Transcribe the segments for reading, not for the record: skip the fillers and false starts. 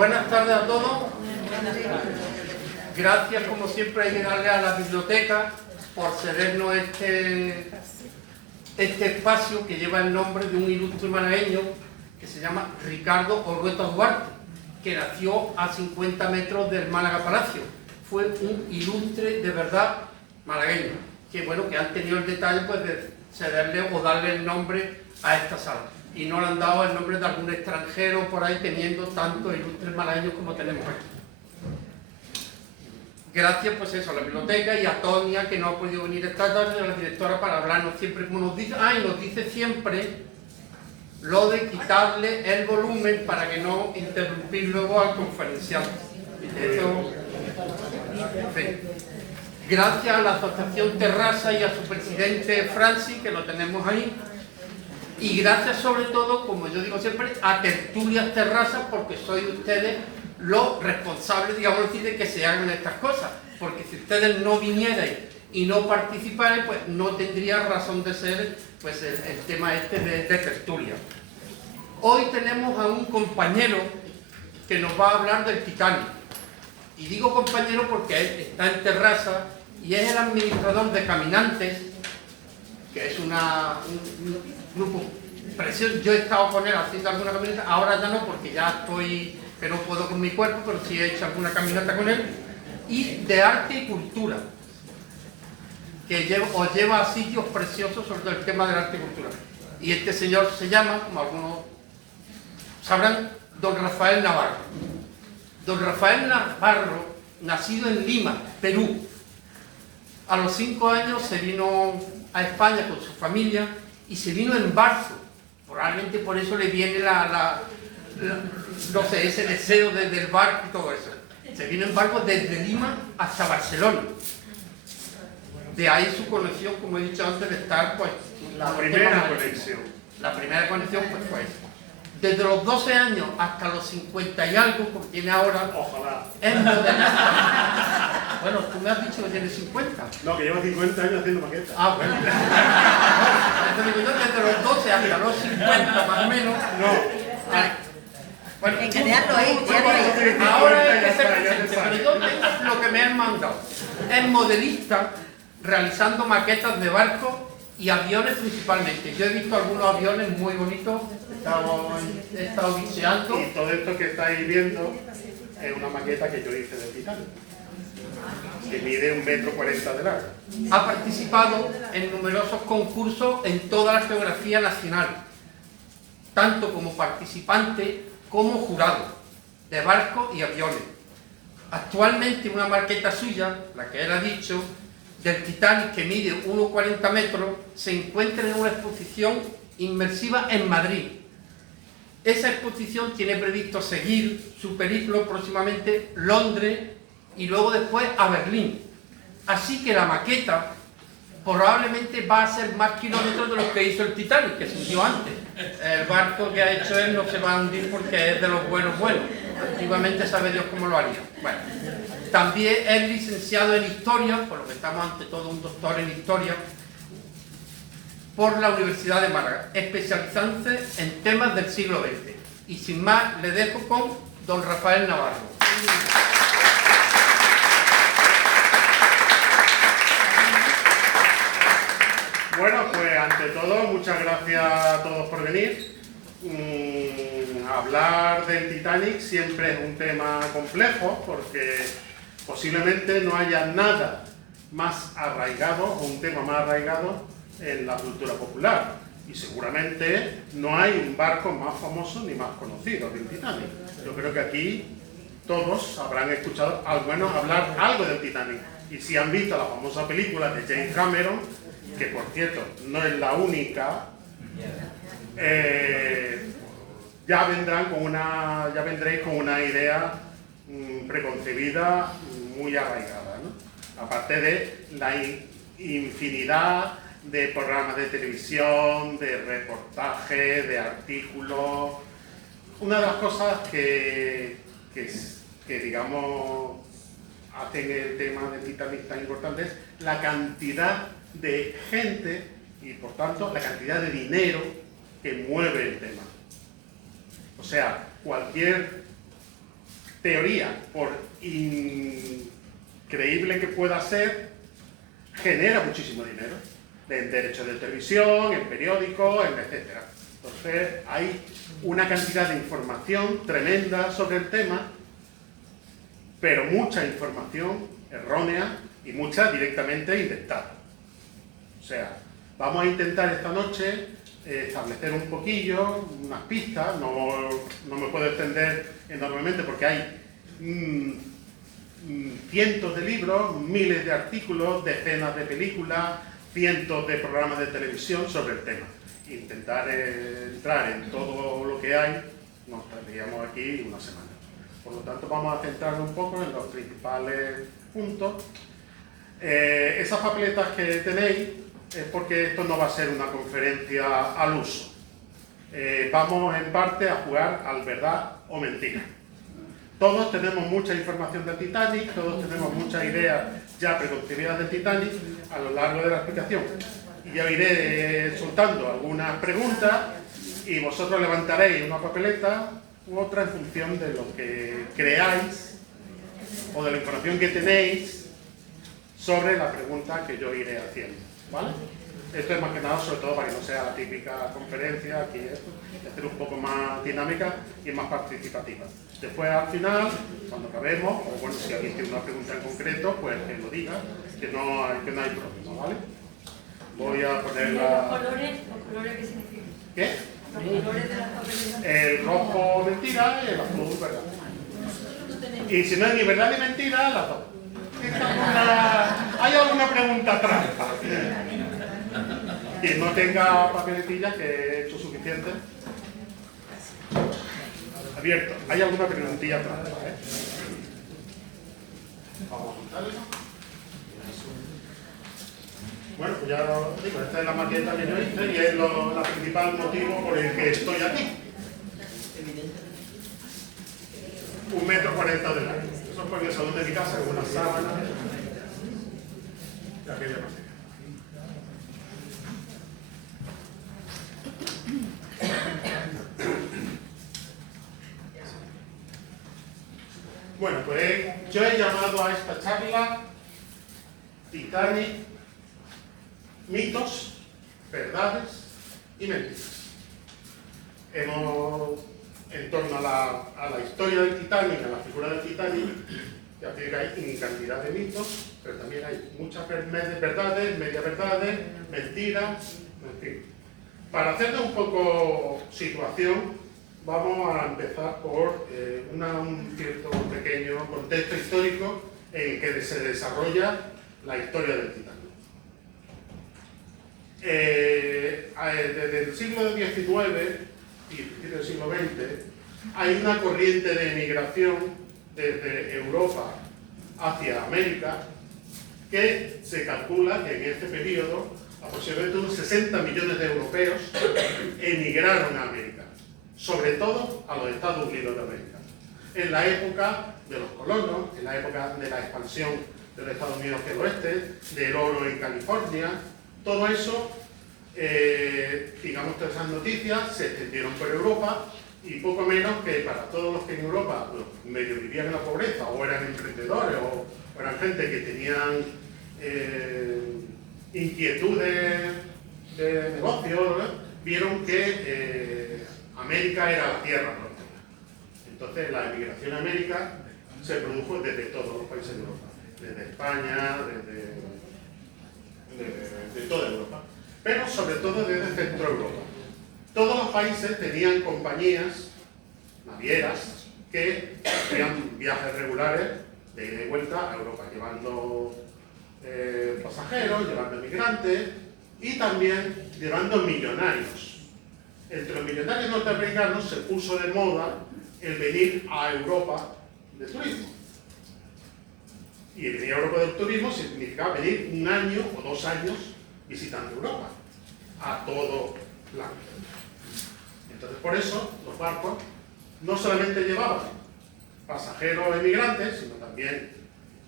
Buenas tardes a todos. Gracias, como siempre, hay que darle a la biblioteca por cedernos este espacio que lleva el nombre de un ilustre malagueño que se llama Ricardo Orrueta Duarte, que nació a 50 metros del Málaga Palacio. Fue un ilustre de verdad malagueño, que bueno, que han tenido el detalle pues de cederle o darle el nombre a esta sala. Y no le han dado el nombre de algún extranjero por ahí, teniendo tantos ilustres malagueños como tenemos aquí. Gracias, pues eso, a la biblioteca y a Tonia, que no ha podido venir esta tarde, a la directora, para hablarnos siempre, como nos dice, y nos dice siempre lo de quitarle el volumen para que no interrumpir luego al conferenciante. Eso, en fin. Gracias a la Asociación Terrassa y a su presidente Francis, que lo tenemos ahí. Y gracias sobre todo, como yo digo siempre, a Tertulias Terrassa, porque sois ustedes los responsables, digamos así, de que se hagan estas cosas. Porque si ustedes no vinierais y no participarais, pues no tendría razón de ser pues, el tema este de tertulia. Hoy tenemos a un compañero que nos va a hablar del Titanic. Y digo compañero porque él está en Terrassa y es el administrador de Caminantes, que es un grupo precioso. Yo he estado con él haciendo alguna caminata, ahora ya no porque ya estoy, que no puedo con mi cuerpo, pero sí he hecho alguna caminata con él. Y de arte y cultura, que os lleva a sitios preciosos sobre el tema del arte y cultura. Y este señor se llama, como algunos sabrán, don Rafael Navarro. Don Rafael Navarro, nacido en Lima, Perú. A los 5 años se vino a España con su familia y se vino en barco. Probablemente por eso le viene no sé, ese deseo del barco y todo eso. Se vino en barco desde Lima hasta Barcelona. De ahí su conexión, como he dicho antes, de estar, pues... La primera conexión. La primera conexión, pues, fue eso. Desde los 12 años hasta los 50 y algo, porque tiene ahora... Ojalá. Es modelista. Bueno, tú me has dicho que tiene 50. No, que lleva 50 años haciendo maquetas. Ah, bueno. Desde los 12 hasta los 50, más o menos. No. Bueno, Encadearlo ahí, ahora es que se presente, pero yo tengo lo que me han mandado. Es modelista, realizando maquetas de barcos y aviones principalmente. Yo he visto algunos aviones muy bonitos, he estado bicheando. Y todo esto que estáis viendo es una maqueta que yo hice del Titanic, que mide 1,40 m de largo. Ha participado en numerosos concursos en toda la geografía nacional, tanto como participante como jurado, de barcos y aviones. Actualmente una maqueta suya, la que él ha dicho, del Titanic, que mide 1,40 metros, se encuentra en una exposición inmersiva en Madrid. Esa exposición tiene previsto seguir su periplo próximamente Londres y luego después a Berlín. Así que la maqueta probablemente va a ser más kilómetros de los que hizo el Titanic, que se hundió antes. El barco que ha hecho él no se va a hundir porque es de los buenos. Antiguamente sabe Dios cómo lo haría. Bueno, también es licenciado en Historia, por lo que estamos ante todo un doctor en Historia, por la Universidad de Málaga, especializándose en temas del siglo XX. Y sin más, le dejo con don Rafael Navarro. Bueno, pues ante todo, muchas gracias a todos por venir. Hablar del Titanic siempre es un tema complejo porque posiblemente no haya nada más arraigado o un tema más arraigado en la cultura popular. Y seguramente no hay un barco más famoso ni más conocido que el Titanic. Yo creo que aquí todos habrán escuchado al menos hablar algo del Titanic. Y si han visto la famosa película de James Cameron, que por cierto no es la única, ya vendréis con una idea preconcebida muy arraigada, ¿no? Aparte de la infinidad de programas de televisión, de reportajes, de artículos. Una de las cosas que digamos hacen el tema del Titanic tan importante es la cantidad de gente y por tanto la cantidad de dinero que mueve el tema. O sea, cualquier teoría, por increíble que pueda ser, genera muchísimo dinero. En derechos de televisión, en periódicos, etc. Entonces, hay una cantidad de información tremenda sobre el tema, pero mucha información errónea y mucha directamente inventada. O sea, vamos a intentar esta noche establecer un poquillo, unas pistas, no me puedo extender enormemente porque hay cientos de libros, miles de artículos, decenas de películas, cientos de programas de televisión sobre el tema. Intentar entrar en todo lo que hay, nos tardaríamos aquí una semana. Por lo tanto, vamos a centrarnos un poco en los principales puntos. Esas papeletas que tenéis es porque esto no va a ser una conferencia al uso. Vamos en parte a jugar al verdad o mentira. Todos tenemos mucha información del Titanic, todos tenemos muchas ideas ya preconcebidas del Titanic a lo largo de la explicación. Y ya iré soltando algunas preguntas y vosotros levantaréis una papeleta u otra en función de lo que creáis o de la información que tenéis sobre la pregunta que yo iré haciendo, ¿vale? Esto es más que nada, sobre todo, para que no sea la típica conferencia, aquí esto, hacer un poco más dinámica y más participativa. Después, al final, cuando acabemos, o bueno, si alguien tiene una pregunta en concreto, pues que lo diga, que no hay problema, ¿vale? Voy a poner la... ¿Los colores qué significan? ¿Qué? Los colores de las papeletas. El rojo mentira y el azul verdad. Y si no es ni verdad ni mentira, las dos. ¿Hay alguna pregunta trampa? Quien no tenga papeletillas, que he hecho suficiente. Abierto. ¿Hay alguna preguntilla trampa? Vamos a juntarlo. Bueno, pues ya os digo, esta es la maqueta que yo hice y es el principal motivo por el que estoy aquí. 1,40 metros de largo. Eso fue en el salón de mi casa con una sábana de aquella manera. Bueno, pues yo he llamado a esta charla Titanic, mitos, verdades y mentiras. En torno a la historia del Titanic, a la figura del Titanic, ya que hay cantidad de mitos, pero también hay muchas verdades, media verdades, mentiras, en fin. Para hacerle un poco situación, vamos a empezar por un cierto pequeño contexto histórico en el que se desarrolla la historia del Titanic. Desde el siglo XIX y del siglo XX hay una corriente de emigración desde Europa hacia América que se calcula que en este periodo aproximadamente unos 60 millones de europeos emigraron a América, sobre todo a los Estados Unidos de América. En la época de los colonos, en la época de la expansión de los Estados Unidos hacia el oeste, del oro en California, todo eso, digamos, todas esas noticias se extendieron por Europa y poco menos que para todos los que en Europa medio vivían en la pobreza o eran emprendedores o eran gente que tenían inquietudes de negocio, ¿no? Vieron que América era la tierra próspera. Entonces la emigración a América se produjo desde todos los países de Europa, desde España, de toda Europa, pero sobre todo desde Centro Europa. Todos los países tenían compañías navieras que hacían viajes regulares de ida y vuelta a Europa, llevando pasajeros, llevando migrantes y también llevando millonarios. Entre los millonarios norteamericanos se puso de moda el venir a Europa de turismo. Y el venir a Europa del turismo significaba venir 1 año o 2 años visitando Europa, a todo lado. Entonces, por eso, los barcos no solamente llevaban pasajeros emigrantes, sino también,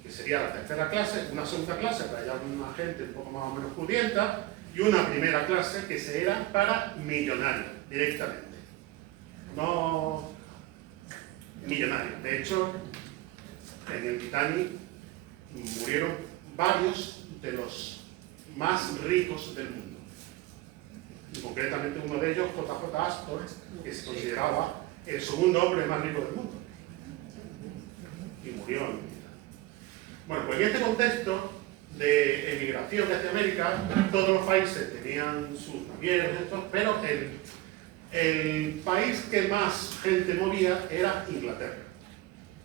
que sería la tercera clase, una segunda clase para ya una gente un poco más o menos pudienta, y una primera clase que se era para millonarios, directamente. No millonarios. De De hecho, en el Titanic murieron varios de los más ricos del mundo. Y concretamente uno de ellos, J.J. Astor, que se consideraba el segundo hombre más rico del mundo. Y murió en el Titanic. Bueno, pues en este contexto de emigración hacia América, todos los países tenían sus navieros, pero el país que más gente movía era Inglaterra.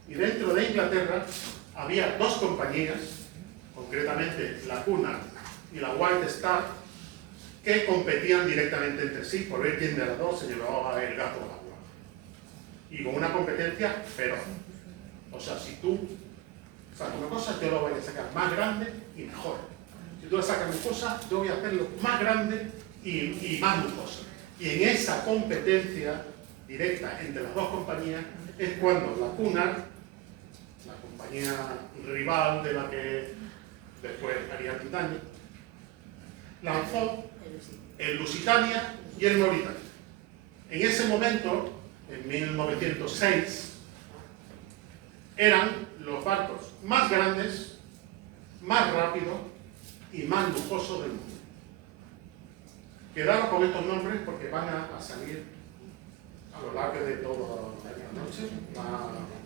Y dentro de Inglaterra había dos compañías, concretamente la Cunard y la White Star, que competían directamente entre sí por ver quién de las dos se llevaba el gato al agua. Y con una competencia feroz. O sea, si tú sacas una cosa, yo lo voy a sacar más grande y mejor. Si tú sacas mi cosa, yo voy a hacerlo más grande y más lujoso. Y en esa competencia directa entre las dos compañías es cuando la Cunard, la compañía rival de la que después haría el Titanic, lanzó el Lusitania y el Mauritania. En ese momento, en 1906, eran los barcos más grandes, más rápidos y más lujosos del mundo. Quedaros con estos nombres porque van a salir a lo largo de toda la noche,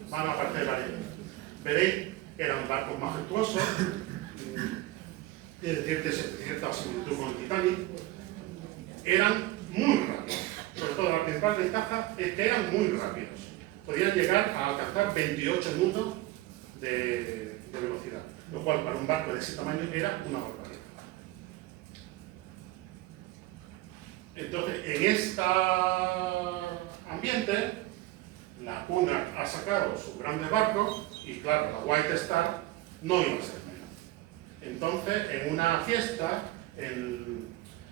van a aparecer varios. Veréis que eran barcos majestuosos, es decir, cierta similitud con el Titanic, eran muy rápidos. Sobre todo la principal ventaja es que eran muy rápidos. Podían llegar a alcanzar 28 nudos de velocidad, lo cual para un barco de ese tamaño era una barbaridad. Entonces, en este ambiente, la Cunard ha sacado sus grandes barcos y claro, la White Star no iba a ser menos. Entonces, en una fiesta, en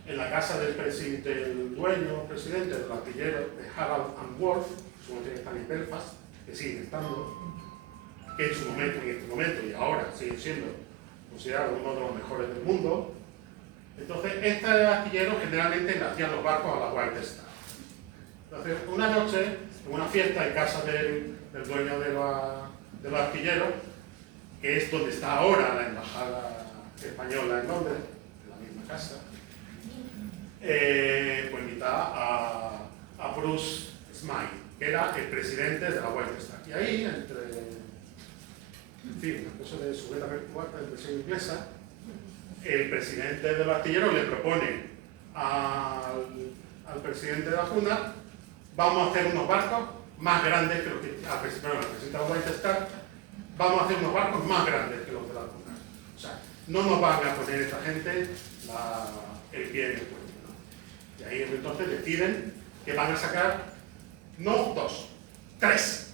la casa del presidente del astillero de Harald and Wolff, que están en Belfast, que siguen estando, que en este momento y ahora siguen siendo considerados uno de los mejores del mundo. Entonces, este astillero generalmente le hacían los barcos a la White Star. Entonces, una noche, en una fiesta en casa del dueño de los astilleros, que es donde está ahora la embajada española en Londres, en la misma casa, pues invitaba a Bruce Smythe, que era el presidente de la White Star. Y ahí, en fin, una cosa de su vida virtual, de impresión inglesa, el presidente del astillero le propone al presidente de la Cunard: vamos a hacer unos barcos más grandes que los que al presidente de la White Star, vamos a hacer unos barcos más grandes que los de la Cunard. O sea, no nos van a poner esta gente el pie en el cuello, ¿no? Y ahí entonces deciden que van a sacar no 2, 3.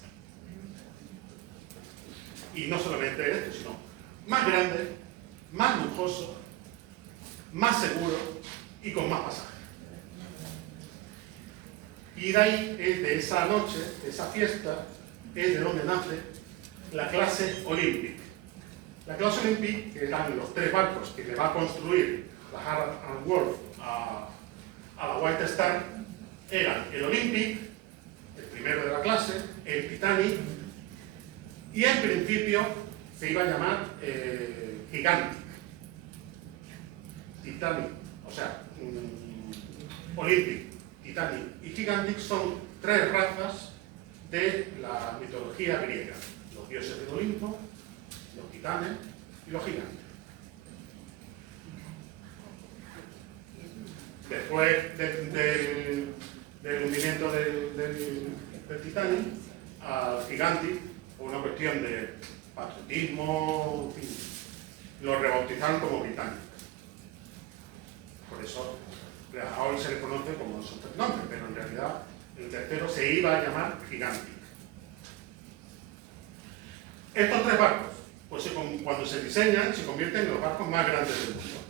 Y no solamente esto, sino más grande, más lujoso, más seguro y con más pasajes. Y de ahí, de esa noche, de esa fiesta, es de donde nace la clase Olympic. La clase Olympic, que eran los 3 barcos que le va a construir la Harald and Wolff a la White Star, eran el Olympic, el primero de la clase, el Titanic, y en principio se iba a llamar Gigantic. Titanic, o sea, Olympic, Titanic y Gigantic son 3 razas de la mitología griega: los dioses del Olimpo, los titanes y los gigantes. Después del hundimiento del Titanic, al Gigantic, por una cuestión de patriotismo, en fin, lo rebautizaron como Britannic. Por eso a hoy se le conoce como esos 3 nombres, pero en realidad el tercero se iba a llamar Gigantic. Estos 3 barcos, pues cuando se diseñan, se convierten en los barcos más grandes del mundo.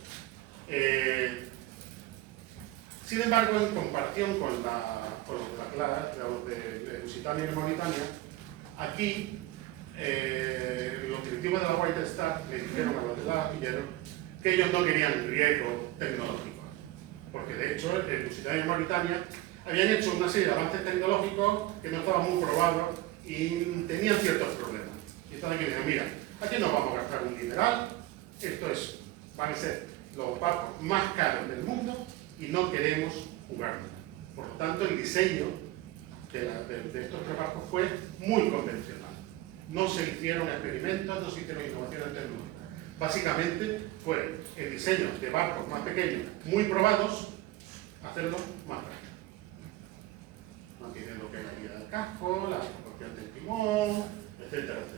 Sin embargo, en comparación con los de Lusitania y Mauritania, aquí los directivos de la White Star le dijeron a los del astillero que ellos no querían riesgo tecnológico, porque de hecho en Lusitania y Mauritania habían hecho una serie de avances tecnológicos que no estaban muy probados y tenían ciertos problemas. Y entonces aquí dicen, mira, aquí no vamos a gastar un dineral, van a ser los barcos más caros del mundo y no queremos jugárnosla. Por lo tanto, el diseño de estos tres barcos fue muy convencional. No se hicieron experimentos, no se hicieron innovaciones tecnológicas. Básicamente fue el diseño de barcos más pequeños, muy probados, hacerlos más grandes. Mantienen lo que es la guía del casco, la proporción del timón, etcétera, etcétera.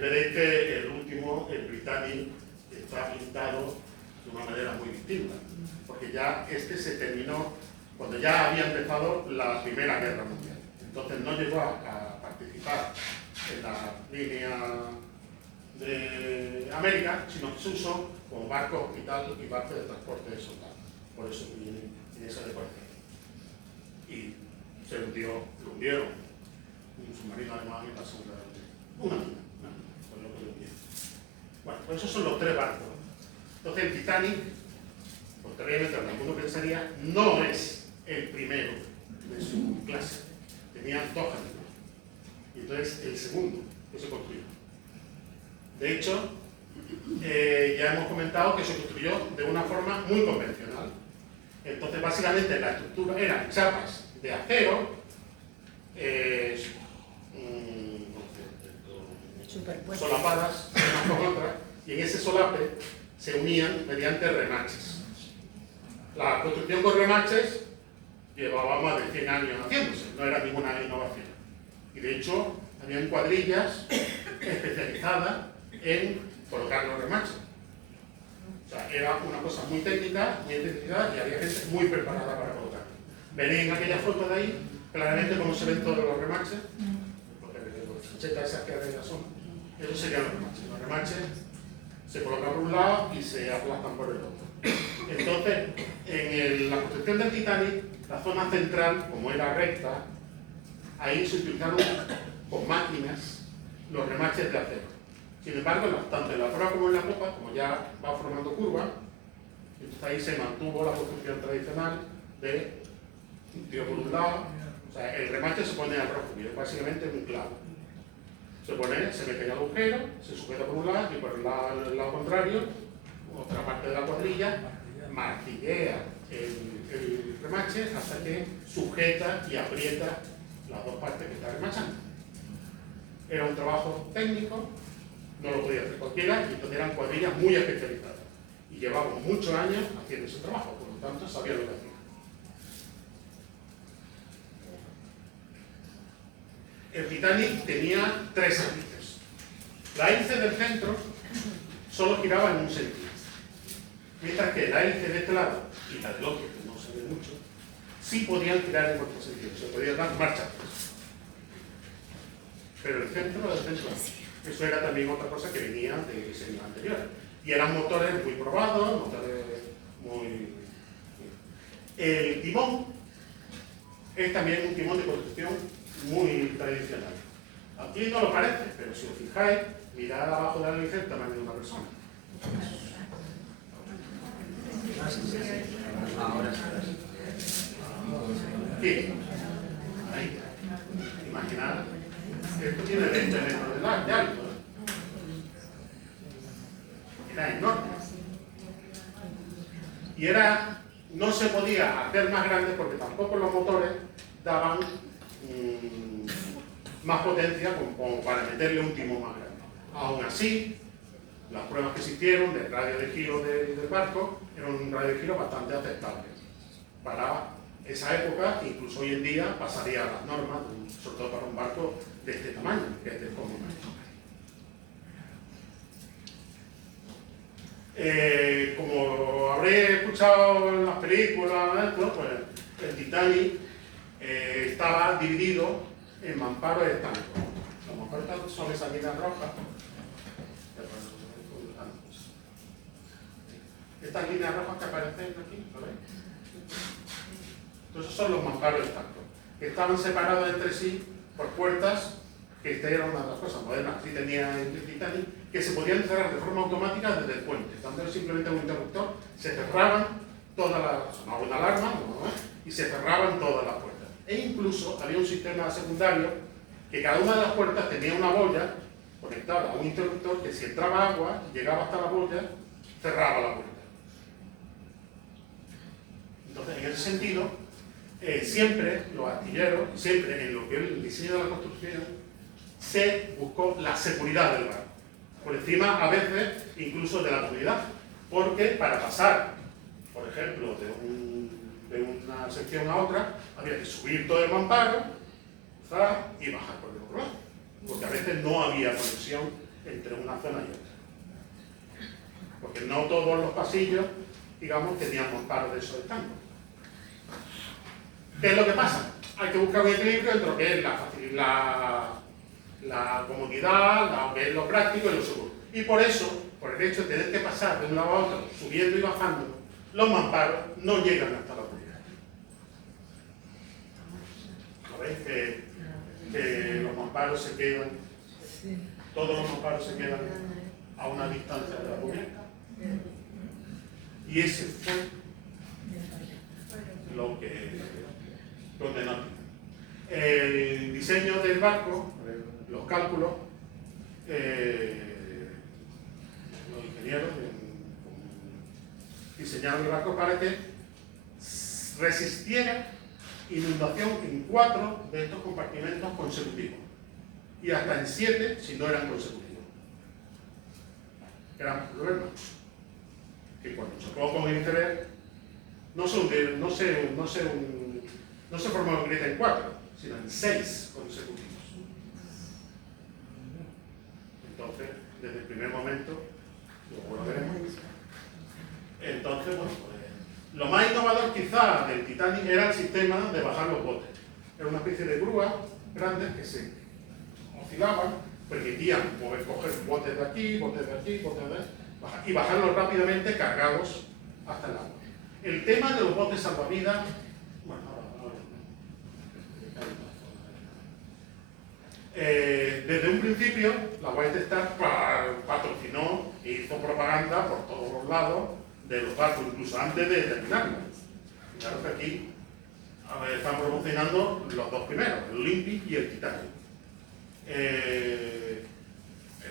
Veréis que el último, el Britannic, está pintado de una manera muy distinta, porque ya este se terminó cuando ya había empezado la Primera Guerra Mundial. Entonces no llegó a participar en la línea de América, sino que se usó como barco hospital y barco de transporte de soldados. Por eso viene en esa decoración. Y se lo hundieron un submarino alemán en la Segunda Guerra Mundial. Una mina, fue lo que lo hundieron. Bueno, pues esos son los tres barcos. Entonces el Titanic, contrariamente a lo que alguno pensaría, no es el primero de su clase. Tenían dos años. Y entonces el segundo que se construyó. De hecho, ya hemos comentado que se construyó de una forma muy convencional. Entonces, básicamente, la estructura eran chapas de acero, solapadas unas con otras, y en ese solape se unían mediante remaches. La construcción con remaches llevaba más de 100 años haciéndose, no era ninguna innovación. Y de hecho, habían cuadrillas especializadas en colocar los remaches. O sea, era una cosa muy técnica, muy especializada, y había gente muy preparada para colocarlo. Veréis en aquella foto de ahí, claramente cómo se ven todos los remaches, porque las chanchetas esas que hay en la zona, esos serían los remaches. Los remaches se colocan por un lado y se aplastan por el otro. Entonces, en la construcción del Titanic, la zona central, como era recta, ahí se utilizaron con máquinas los remaches de acero. Sin embargo, tanto en la proa como en la popa, como ya va formando curva, entonces ahí se mantuvo la construcción tradicional de un tío por un lado. O sea, el remache se pone al rojo, y es básicamente un clavo. Se mete en el agujero, se sujeta por un lado y por el lado contrario, otra parte de la cuadrilla martillea el remache hasta que sujeta y aprieta las dos partes que está remachando. Era un trabajo técnico, no lo podía hacer cualquiera, y entonces eran cuadrillas muy especializadas. Y llevaban muchos años haciendo ese trabajo, por lo tanto sabían lo que hacían. El Titanic tenía tres hélices. La hélice del centro solo giraba en un sentido, mientras que la hélice de este lado y la del otro, que no se ve mucho, sí podían girar en otro sentido, se podían dar marcha atrás. Pero el centro del centro, eso era también otra cosa que venía de diseños anteriores. Y eran motores muy probados, motores muy... El timón es también un timón de construcción muy tradicional. Aquí no lo parece, pero si os fijáis, mirad abajo de la hélice el tamaño de una persona. Aquí, ahí. Imaginad, esto tiene 20 metros de alto. Era enorme. Y no se podía hacer más grande porque tampoco los motores daban más potencia como para meterle un timón más grande. Aún así, las pruebas que se hicieron del radio de giro del barco eran un radio de giro bastante aceptable para esa época, incluso hoy en día pasaría a las normas, sobre todo para un barco de este tamaño, que es de forma como habré escuchado en las películas, pues el Titanic estaba dividido en mamparos estancos. Los mamparos estancos son esas líneas rojas. Estas líneas rojas que aparecen aquí, ¿lo veis? Entonces son los mamparos estancos, que estaban separados entre sí por puertas, que esta era una de las cosas modernas que tenía el Titanic, que se podían cerrar de forma automática desde el puente. Dándole simplemente un interruptor, se cerraban todas las... sonaba una alarma, ¿no? Y se cerraban todas las puertas. E incluso había un sistema secundario que cada una de las puertas tenía una boya conectada a un interruptor que si entraba agua, llegaba hasta la boya, cerraba la puerta. Entonces, en ese sentido, siempre los artilleros, siempre en lo que es el diseño de la construcción, se buscó la seguridad del barco, por encima a veces incluso de la comunidad, porque para pasar, por ejemplo, de una sección a otra, había que subir todo el mamparo, cruzar y bajar por el otro lado, porque a veces no había conexión entre una zona y otra, porque no todos los pasillos, digamos, tenían mamparos de esos estancos. ¿Qué es lo que pasa? Hay que buscar un equilibrio entre lo que es la comodidad, lo que es lo práctico y lo seguro. Y por eso, por el hecho de tener que pasar de un lado a otro, subiendo y bajando, los mamparos no llegan hasta la comunidad. ¿Lo veis? Que los mamparos se quedan, todos los mamparos se quedan a una distancia de la comunidad. Y ese fue lo que condenó. El diseño del barco, los cálculos, los ingenieros diseñaron el barco para que resistiera inundación en 4 de estos compartimentos consecutivos y hasta en 7 si no eran consecutivos. Gran problema que cuando chocó con el interés no se formó un grieta en 4, sino en 6 consecutivos. Entonces, desde el primer momento, luego lo veremos. Entonces, bueno, pues, lo más innovador quizá del Titanic era el sistema de bajar los botes. Era una especie de grúas grandes que se oscilaban, permitían poder coger botes de aquí, botes de aquí, botes de allí, y bajarlos rápidamente cargados hasta el agua. El tema de los botes salvavidas, bueno, desde un principio la White Star patrocinó e hizo propaganda por todos los lados de los barcos, incluso antes de terminarlo. Claro que aquí están promocionando los dos primeros, el Olympic y el Titanic.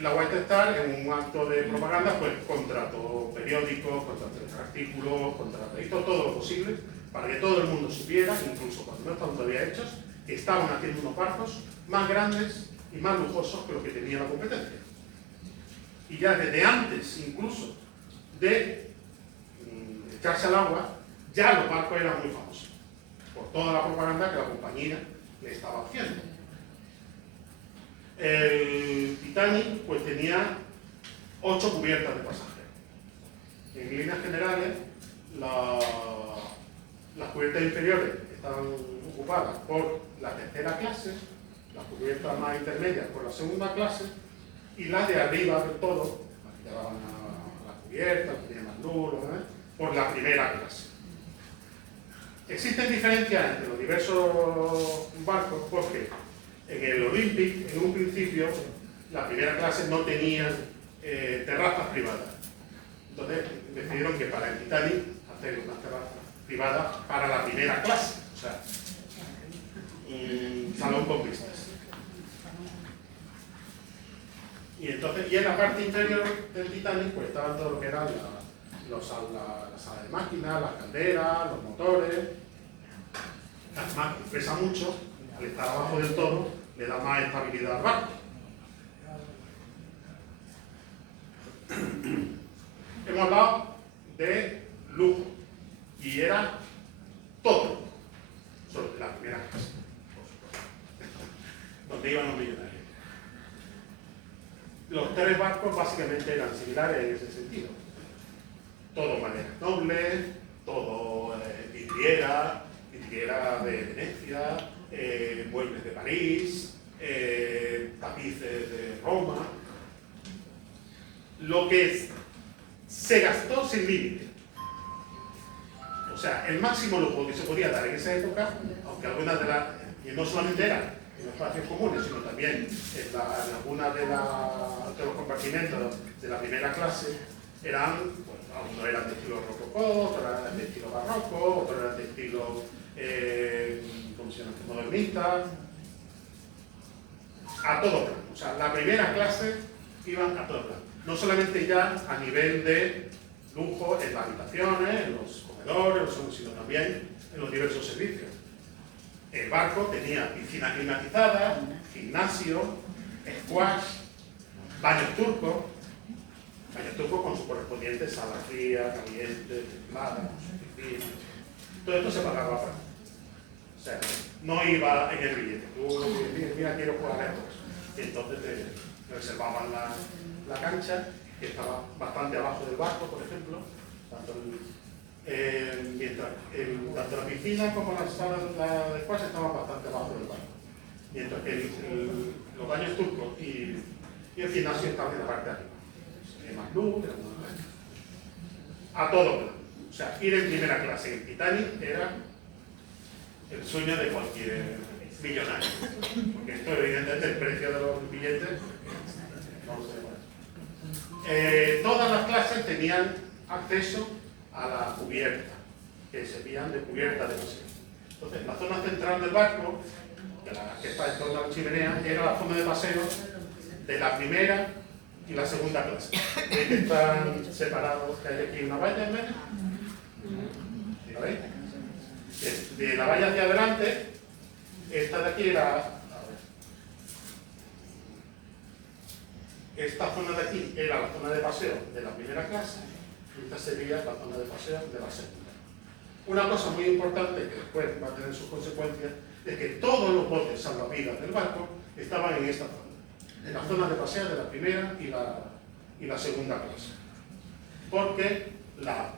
La White Star, en un acto de propaganda, pues contrató periódicos, contrató artículos, hizo todo lo posible para que todo el mundo supiera, incluso cuando no estaban todavía hechos, que estaban haciendo unos barcos más grandes y más lujosos que los que tenía la competencia. Y ya desde antes, incluso, de echarse al agua, ya los barcos eran muy famosos, por toda la propaganda que la compañía le estaba haciendo. El Titanic pues tenía 8 cubiertas de pasajeros. En líneas generales, las cubiertas inferiores estaban ocupadas por la tercera clase, las cubiertas más intermedias por la segunda clase, y las de arriba del todo, las que llevaban a la cubierta, que tenían más luz, por la primera clase. Existen diferencias entre los diversos barcos porque en el Olympic, en un principio, la primera clase no tenía terrazas privadas. Entonces decidieron que para el Titanic hacer unas terrazas privadas para la primera clase, o sea, un salón con vistas. Y entonces, y en la parte inferior del Titanic, pues estaban todo lo que eran la sala de máquinas, las calderas, los motores. Además, pesa mucho, al estar abajo del todo, le da más estabilidad al barco. Hemos hablado de lujo, y era todo, solo la primera clase, donde iban los millonarios. Los 3 barcos básicamente eran similares en ese sentido. Todo madera noble, todo vidriera de Venecia, muebles de París, tapices de Roma. Lo que se gastó sin límite. O sea, el máximo lujo que se podía dar en esa época, aunque algunas de las, y no solamente eran en los espacios comunes, sino también en algunas de los compartimentos de la primera clase, eran, pues, algunos eran de estilo rococó, otros eran de estilo barroco, otros eran de estilo, ¿cómo revolucionarios modernistas, a todo plan. O sea, la primera clase iban a todo plan. No solamente ya a nivel de lujo en las habitaciones, en los comedores, sino también en los diversos servicios. El barco tenía piscina climatizada, gimnasio, squash, baños turcos con su correspondiente sala fría, caliente, templada, piscina. Todo esto se pagaba aparte. O sea, no iba en el billete. Tú, mira, quiero jugar a esto. Y entonces te reservaban la cancha, que estaba bastante abajo del barco, por ejemplo. Tanto la piscina como la sala de squash estaban bastante abajo del barco. Mientras que los baños turcos y el gimnasio estaban en la parte de arriba. Era más luz, era más grande. A todo plan. O sea, ir en primera clase en Titanic era el sueño de cualquier millonario. Porque esto, evidentemente, el precio de los billetes no lo sé. Todas las clases tenían acceso a la cubierta, que servían de cubierta de paseo. Entonces, la zona central del barco, que está en torno a la chimenea, era la zona de paseo de la primera y la segunda clase. ¿Veis que están separados, que hay aquí una valla en medio? ¿La veis? De la valla hacia adelante, esta de aquí era... Esta zona de aquí era la zona de paseo de la primera clase y esta sería la zona de paseo de la segunda. Una cosa muy importante que después va a tener sus consecuencias es que todos los botes salvavidas del barco estaban en esta zona, en la zona de paseo de la primera y la segunda clase. Porque la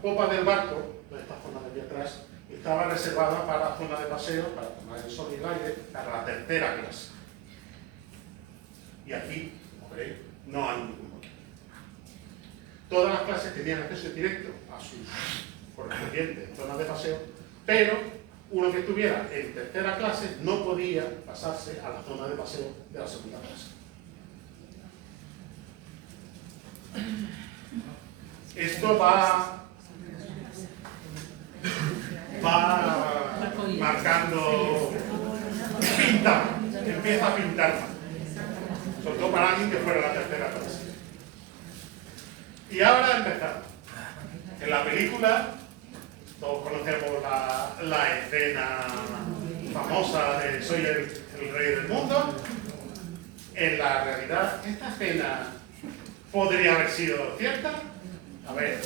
popa del barco, de esta zona de aquí atrás, estaba reservada para la zona de paseo, para tomar el sol y el aire, para la tercera clase. Y aquí, como veréis, no hay ningún bote. Todas las clases tenían acceso directo a sus correspondientes zonas de paseo, pero uno que estuviera en tercera clase no podía pasarse a la zona de paseo de la segunda clase. Esto va marcando, empieza a pintar más. Sobre todo para alguien que fuera la tercera clase. Y ahora empezamos. En la película, todos conocemos la escena famosa de Soy el rey del mundo. En la realidad, esta escena podría haber sido cierta. A ver,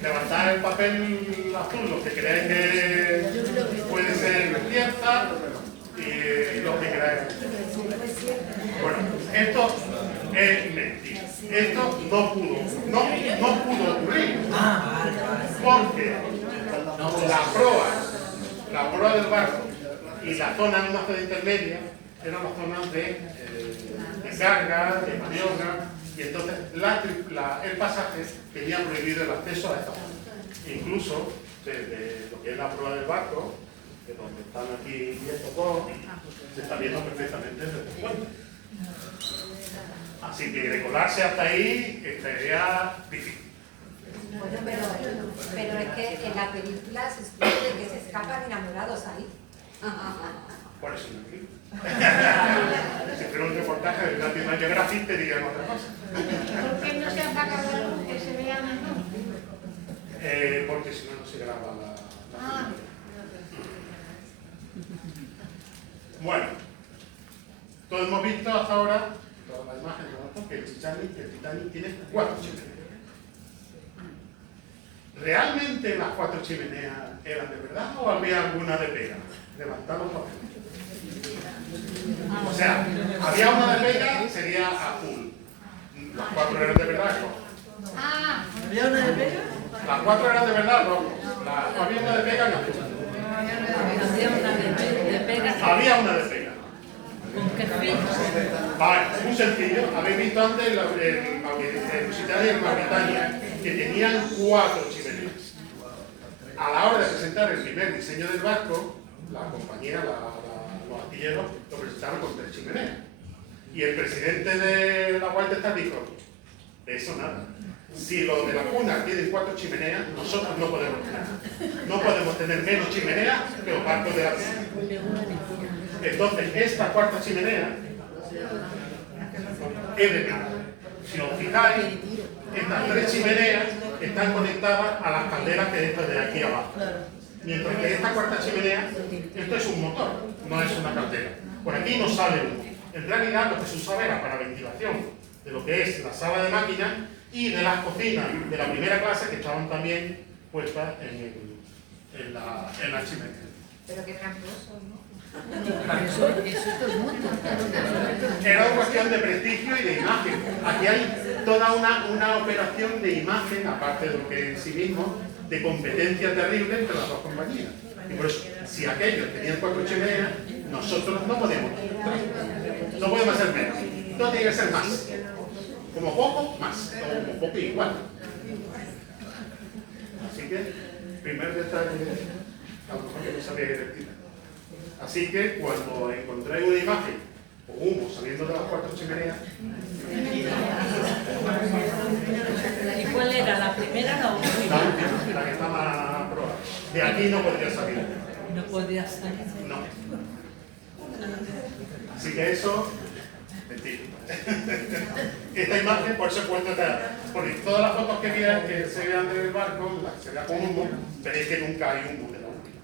levantad el papel azul, los que creáis que puede ser cierta, y los que creáis. Bueno, esto es mentira. Esto no pudo ocurrir. Porque la proa del barco y la zona en una zona intermedia eran las zonas de carga, de maniobra, y entonces el pasaje tenía prohibido el acceso a esta zona. Incluso desde lo que es la proa del barco, de donde están aquí estos dos, se está viendo perfectamente desde el puente. Así que de colarse hasta ahí estaría difícil. Bueno, pero es que en la película se explica que se escapan enamorados ahí. Por eso no aquí. Si fuera un reportaje de National Geographic te dirían otra cosa. ¿Por qué no se apaga la luz que se vea mejor? Porque si no, no se graba la película. Bueno, todos hemos visto hasta ahora, todas las imágenes, que el Titanic tiene 4 chimeneas. ¿Realmente las 4 chimeneas eran de verdad o había alguna de pega? Levantad los papeles. O sea, había una de pega, sería azul. Las 4 eran de verdad, rojo. ¿Había una de pega? Las 4 eran de verdad, rojo. Había una de pega en azul. Había una de pega. ¿Con qué fin? Vale, muy sencillo. Habéis visto antes el Lusitania en Mauritania, que tenían 4 chimeneas. A la hora de presentar el primer diseño del barco, la compañía, los astilleros, lo presentaron con 3 chimeneas. Y el presidente de la White Star dijo, de eso nada. Si los de la cuna tienen 4 chimeneas, nosotros no podemos tener. No podemos tener menos chimeneas que los barcos de Arce. Entonces, esta cuarta chimenea es de piedra. Si os fijáis, estas 3 chimeneas están conectadas a las calderas que están de aquí abajo. Mientras que esta cuarta chimenea, esto es un motor, no es una caldera. Por aquí no sale humo. En realidad lo que se usaba era para ventilación de lo que es la sala de máquinas y de las cocinas de la primera clase que estaban también puestas en la chimenea. Pero qué tramposo, ¿no? Eso es todo el mundo. Era una cuestión de prestigio y de imagen. Aquí hay toda una operación de imagen, aparte de lo que en sí mismo, de competencia terrible entre las dos compañías. Y por eso, si aquellos tenían 4 chimeneas, nosotros no podemos. No podemos hacer menos. No tiene que ser más. Como poco, más. O como poco, igual. Así que, primer detalle, a lo mejor que no sabía que así que cuando encontréis una imagen o humo saliendo de las 4 chimeneas, ¿Y cuál era? ¿La primera o la última? la que está más probada. De aquí no podría salir. No podía salir. No. Así que eso, mentira. Esta imagen, por eso cuento, porque todas las fotos que se vean del barco, las que se vean con humo, veréis que nunca hay humo de la última.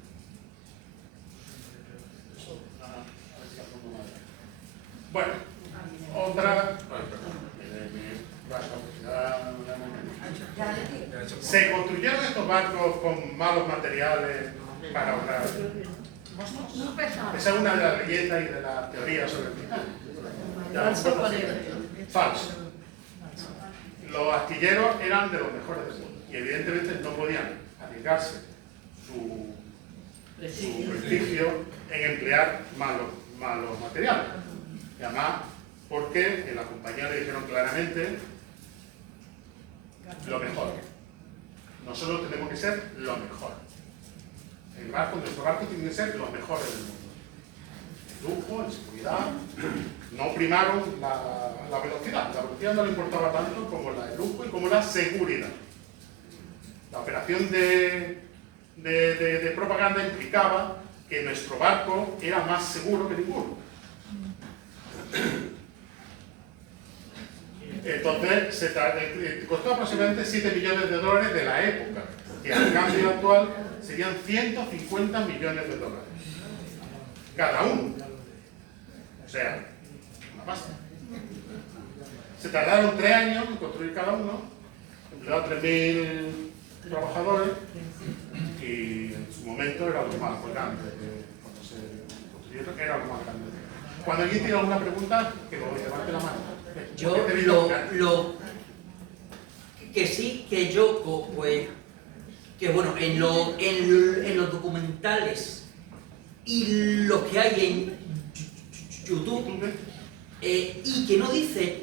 Bueno, otra. Se construyeron estos barcos con malos materiales para ahorrar. Muy pesado. Esa es una de las leyendas y de las teorías sobre el Titanic. Falso. Los astilleros eran de los mejores del mundo y evidentemente no podían arriesgarse su prestigio en emplear malos materiales. Y además, porque en la compañía le dijeron claramente lo mejor. Nosotros tenemos que ser lo mejor. Nuestro barco tiene que ser los mejores del mundo. En lujo, en seguridad. No primaron la velocidad. La velocidad no le importaba tanto como el lujo y como la seguridad. La operación de propaganda implicaba que nuestro barco era más seguro que ninguno. Entonces, costó aproximadamente 7 millones de dólares de la época, que al cambio actual serían 150 millones de dólares. Cada uno. O sea, una pasta. Se tardaron 3 años en construir cada uno, emplearon 3.000 trabajadores y en su momento era lo más grande. Cuando se construyeron era lo más grande. Cuando alguien tiene alguna pregunta, que lo levante la mano. Yo que sí, que yo, pues, que bueno, en los documentales y lo que hay en YouTube, y que no dice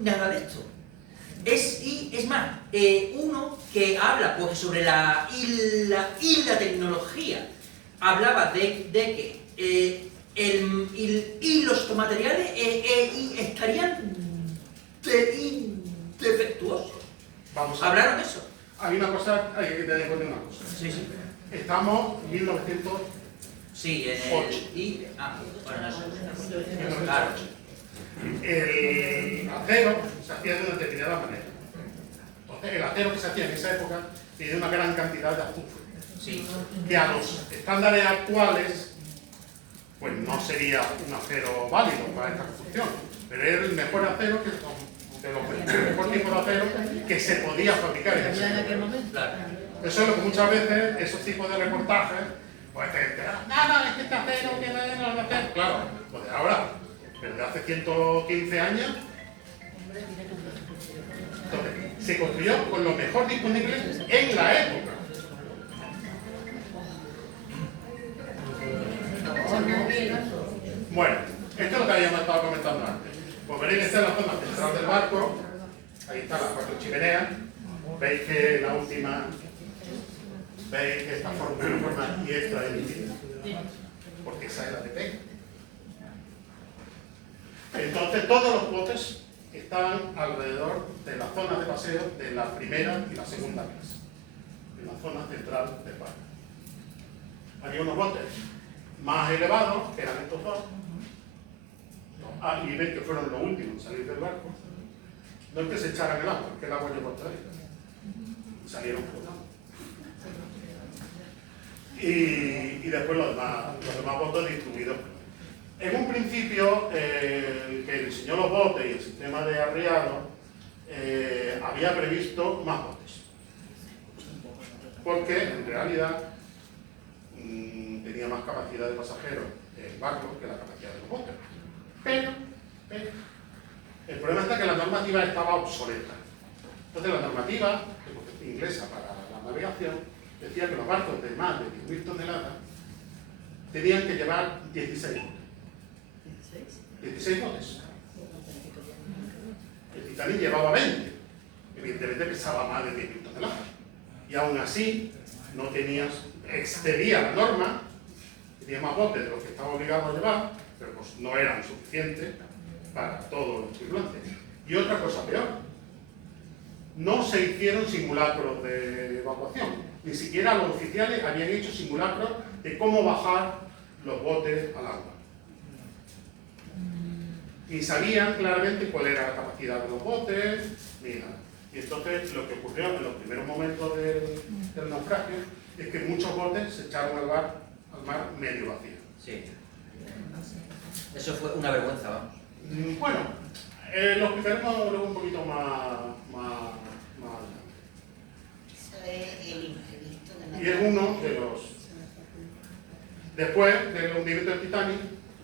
nada de esto. Es más, uno que habla pues sobre la tecnología, hablaba de que y los materiales estarían defectuosos. Vamos a ¿Hablaron de eso? Hay una cosa, hay que tener en cuenta una cosa. Sí, sí. Estamos en 1908. Sí, en el... bueno, claro. El acero se hacía de una determinada manera. Entonces, el acero que se hacía en esa época tenía una gran cantidad de azufre. Sí. Que a los estándares actuales, pues no sería un acero válido para esta construcción. Pero era el mejor acero, el mejor tipo de acero que se podía fabricar en ese momento. Claro. Eso es lo que muchas veces, esos tipos de reportajes, pues te nada, es que este acero, que no es de acero. Claro, pues de ahora, pero de hace 115 años. Entonces, se construyó con lo mejor disponible en la época. Bueno, esto es lo que habíamos estado comentando antes. Pues veréis que esta es la zona central del barco. Ahí están las 4 chimeneas. Veis que la última, veis que esta forma es una forma y esta es distinta. Porque esa es la de P. Entonces todos los botes están alrededor de las zonas de paseo de la primera y la segunda clase, en la zona central del barco. Había unos botes más elevados, que eran estos dos, y ven que fueron los últimos en salir del barco. No es que se echaran el agua, es que el agua llegó hasta ahí. Y salieron flotando. Y después los demás botes distribuidos. En un principio, el que diseñó los botes y el sistema de arriado había previsto más botes. Porque en realidad tenía más capacidad de pasajeros el barco que la capacidad de los botes. Pero el problema está que la normativa estaba obsoleta. Entonces la normativa inglesa para la navegación decía que los barcos de más de 10.000 toneladas tenían que llevar 16 botes. 16 botes. El Titanic llevaba 20. Evidentemente pesaba más de 10.000 toneladas. Y aún así no tenías, excedía la norma, tenía más botes de los que estaba obligado a llevar, pero pues no eran suficientes para todos los tripulantes. Y otra cosa peor, no se hicieron simulacros de evacuación, ni siquiera los oficiales habían hecho simulacros de cómo bajar los botes al agua. Ni sabían claramente cuál era la capacidad de los botes, ni nada. Y entonces lo que ocurrió en los primeros momentos del naufragio es que muchos botes se echaron al mar medio vacío. Sí. Eso fue una vergüenza, vamos. Bueno, lo explicaremos luego un poquito más adelante. Eso es el imprevisto de la... Y es uno de los... Después del hundimiento del Titanic,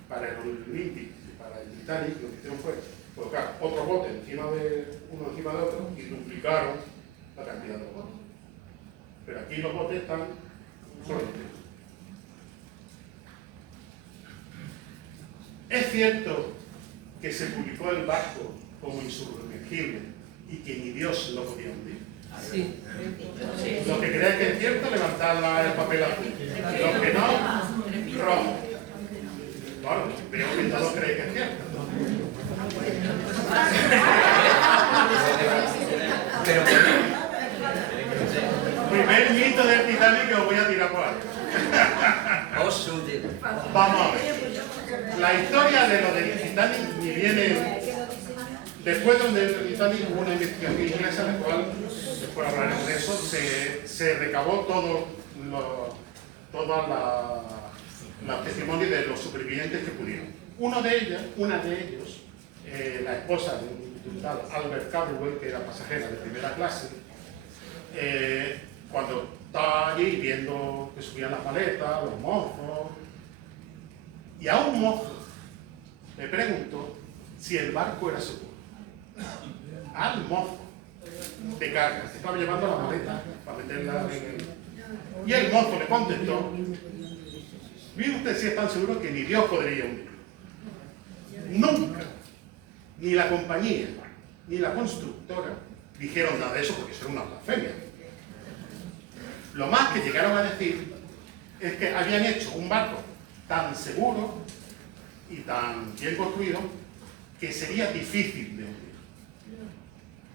para el Olympic y para el Titanic, lo que hicieron fue colocar otro bote uno encima de otro y duplicaron la cantidad de los botes. Pero aquí los botes están solo en tres. Es cierto que se publicó el barco como insumergible y que ni Dios lo podía hundir. Sí. Los que creáis que es cierto, levantad el papel azul. Los que no, rojo. Bueno, veo que todos creéis que es cierto. Pero Primer mito del Titanic que os voy a tirar por ahí. Vamos a ver. La historia de lo del Titanic ni viene... Después del Titanic hubo una investigación inglesa en la cual, después hablaremos de eso, se recabó todos los testimonios de los supervivientes que pudieron. Una de ellos, la esposa de un tal Albert Carwell, que era pasajera de primera clase, cuando estaba allí viendo que subían las maletas, los mozos, y a un mozo le preguntó si el barco era seguro. Al mozo de carga, que estaba llevando la maleta para meterla en el... Y el mozo le contestó: mire usted si es tan seguro que ni Dios podría hundirlo. Nunca, ni la compañía, ni la constructora dijeron nada de eso, porque eso era una blasfemia. Lo más que llegaron a decir es que habían hecho un barco tan seguro y tan bien construido que sería difícil de hundir.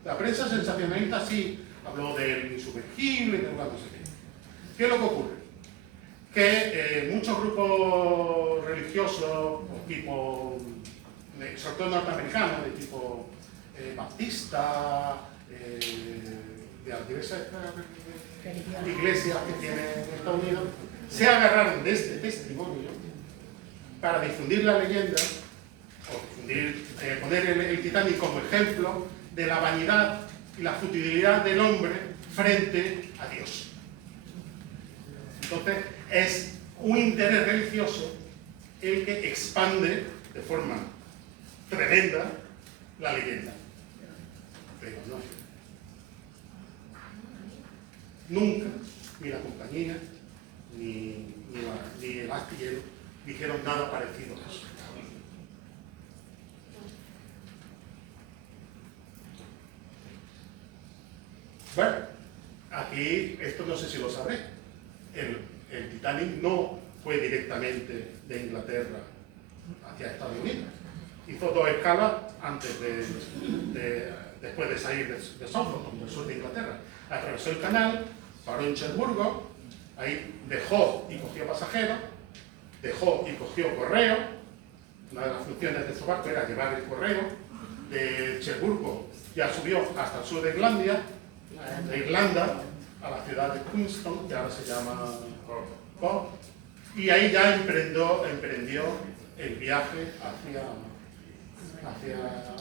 La prensa sensacionalista sí habló del insumergible, de no sé qué. ¿Qué es lo que ocurre? Que muchos grupos religiosos, tipo, sobre todo norteamericanos, de tipo baptista, de las diversas iglesias que tiene Estados Unidos, se agarraron de este testimonio para difundir la leyenda, o poner el Titanic como ejemplo de la vanidad y la futilidad del hombre frente a Dios. Entonces, es un interés religioso el que expande de forma tremenda la leyenda. Pero no. Nunca, ni la compañía, ni el astillero dijeron nada parecido a eso. Bueno, aquí, esto no sé si lo sabré, el Titanic no fue directamente de Inglaterra hacia Estados Unidos, hizo 2 escalas después de salir de Southampton, del sur de Inglaterra. Atravesó el canal, paró en Cherburgo, ahí dejó y cogió pasajeros, dejó y cogió correo. Una de las funciones de su barco era llevar el correo. De Cherburgo ya subió hasta el sur de Irlanda, a la ciudad de Queenstown, que ahora se llama Cork, y ahí ya emprendió el viaje hacia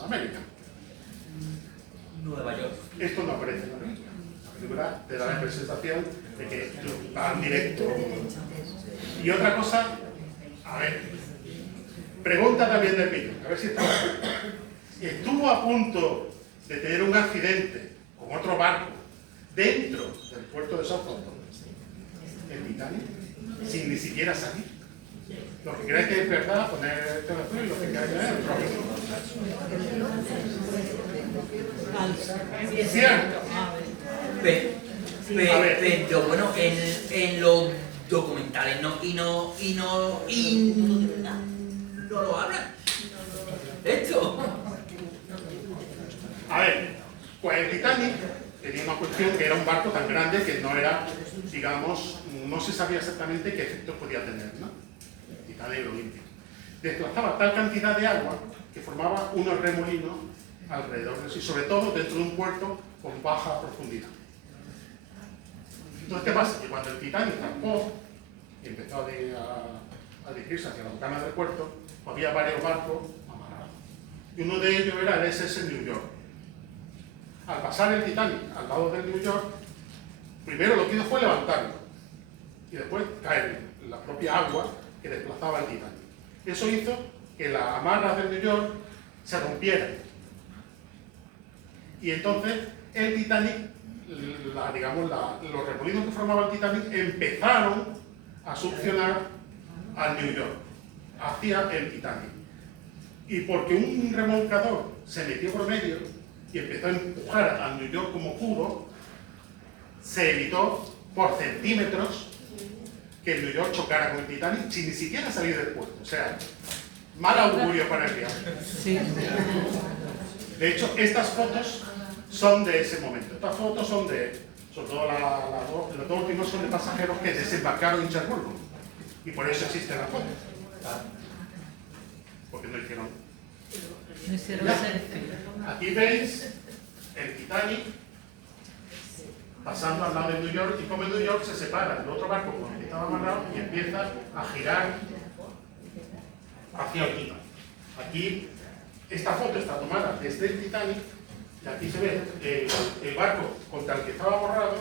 América. Nueva York. Esto no aparece en la película. La película te da la presentación de que van directo. Y otra cosa, a ver, pregunta también del vídeo, a ver si está bien. Estuvo a punto de tener un accidente con otro barco dentro del puerto de Southampton, el Titanic, sin ni siquiera salir. Lo que creáis que es verdad, poner esto después, y lo que creáis que es cierto. Pero bueno, en los documentales no lo hablan. Esto. A ver, pues el Titanic tenía una cuestión que era un barco tan grande que no era, digamos, no se sabía exactamente qué efectos podía tener, ¿no? El Titanic lo limpio. Desplazaba tal cantidad de agua que formaba unos remolinos alrededor de sí, sobre todo dentro de un puerto con baja profundidad. Entonces, ¿qué pasa? Que cuando el Titanic zarpó y empezó a dirigirse hacia la bocana del puerto, había varios barcos amarrados. Y uno de ellos era el SS New York. Al pasar el Titanic al lado del New York, primero lo que hizo fue levantarlo y después caer en la propia agua que desplazaba el Titanic. Eso hizo que las amarras del New York se rompieran. Y entonces el Titanic, los remolinos que formaba el Titanic empezaron a succionar al New York, hacia el Titanic. Y porque un remolcador se metió por medio y empezó a empujar al New York como pudo, se evitó por centímetros que el New York chocara con el Titanic sin ni siquiera salir del puerto. O sea, mal augurio para el viaje. De hecho, estas fotos son de ese momento. Estas fotos son de, sobre todo los dos últimos son de pasajeros que desembarcaron en Cherburgo. Y por eso existen las fotos. Porque no hicieron. Aquí veis el Titanic pasando al lado de New York, y como en New York se separa del otro barco con el que estaba amarrado y empieza a girar hacia el Titanic. Aquí esta foto está tomada desde el Titanic y aquí se ve el barco contra el que estaba amarrado.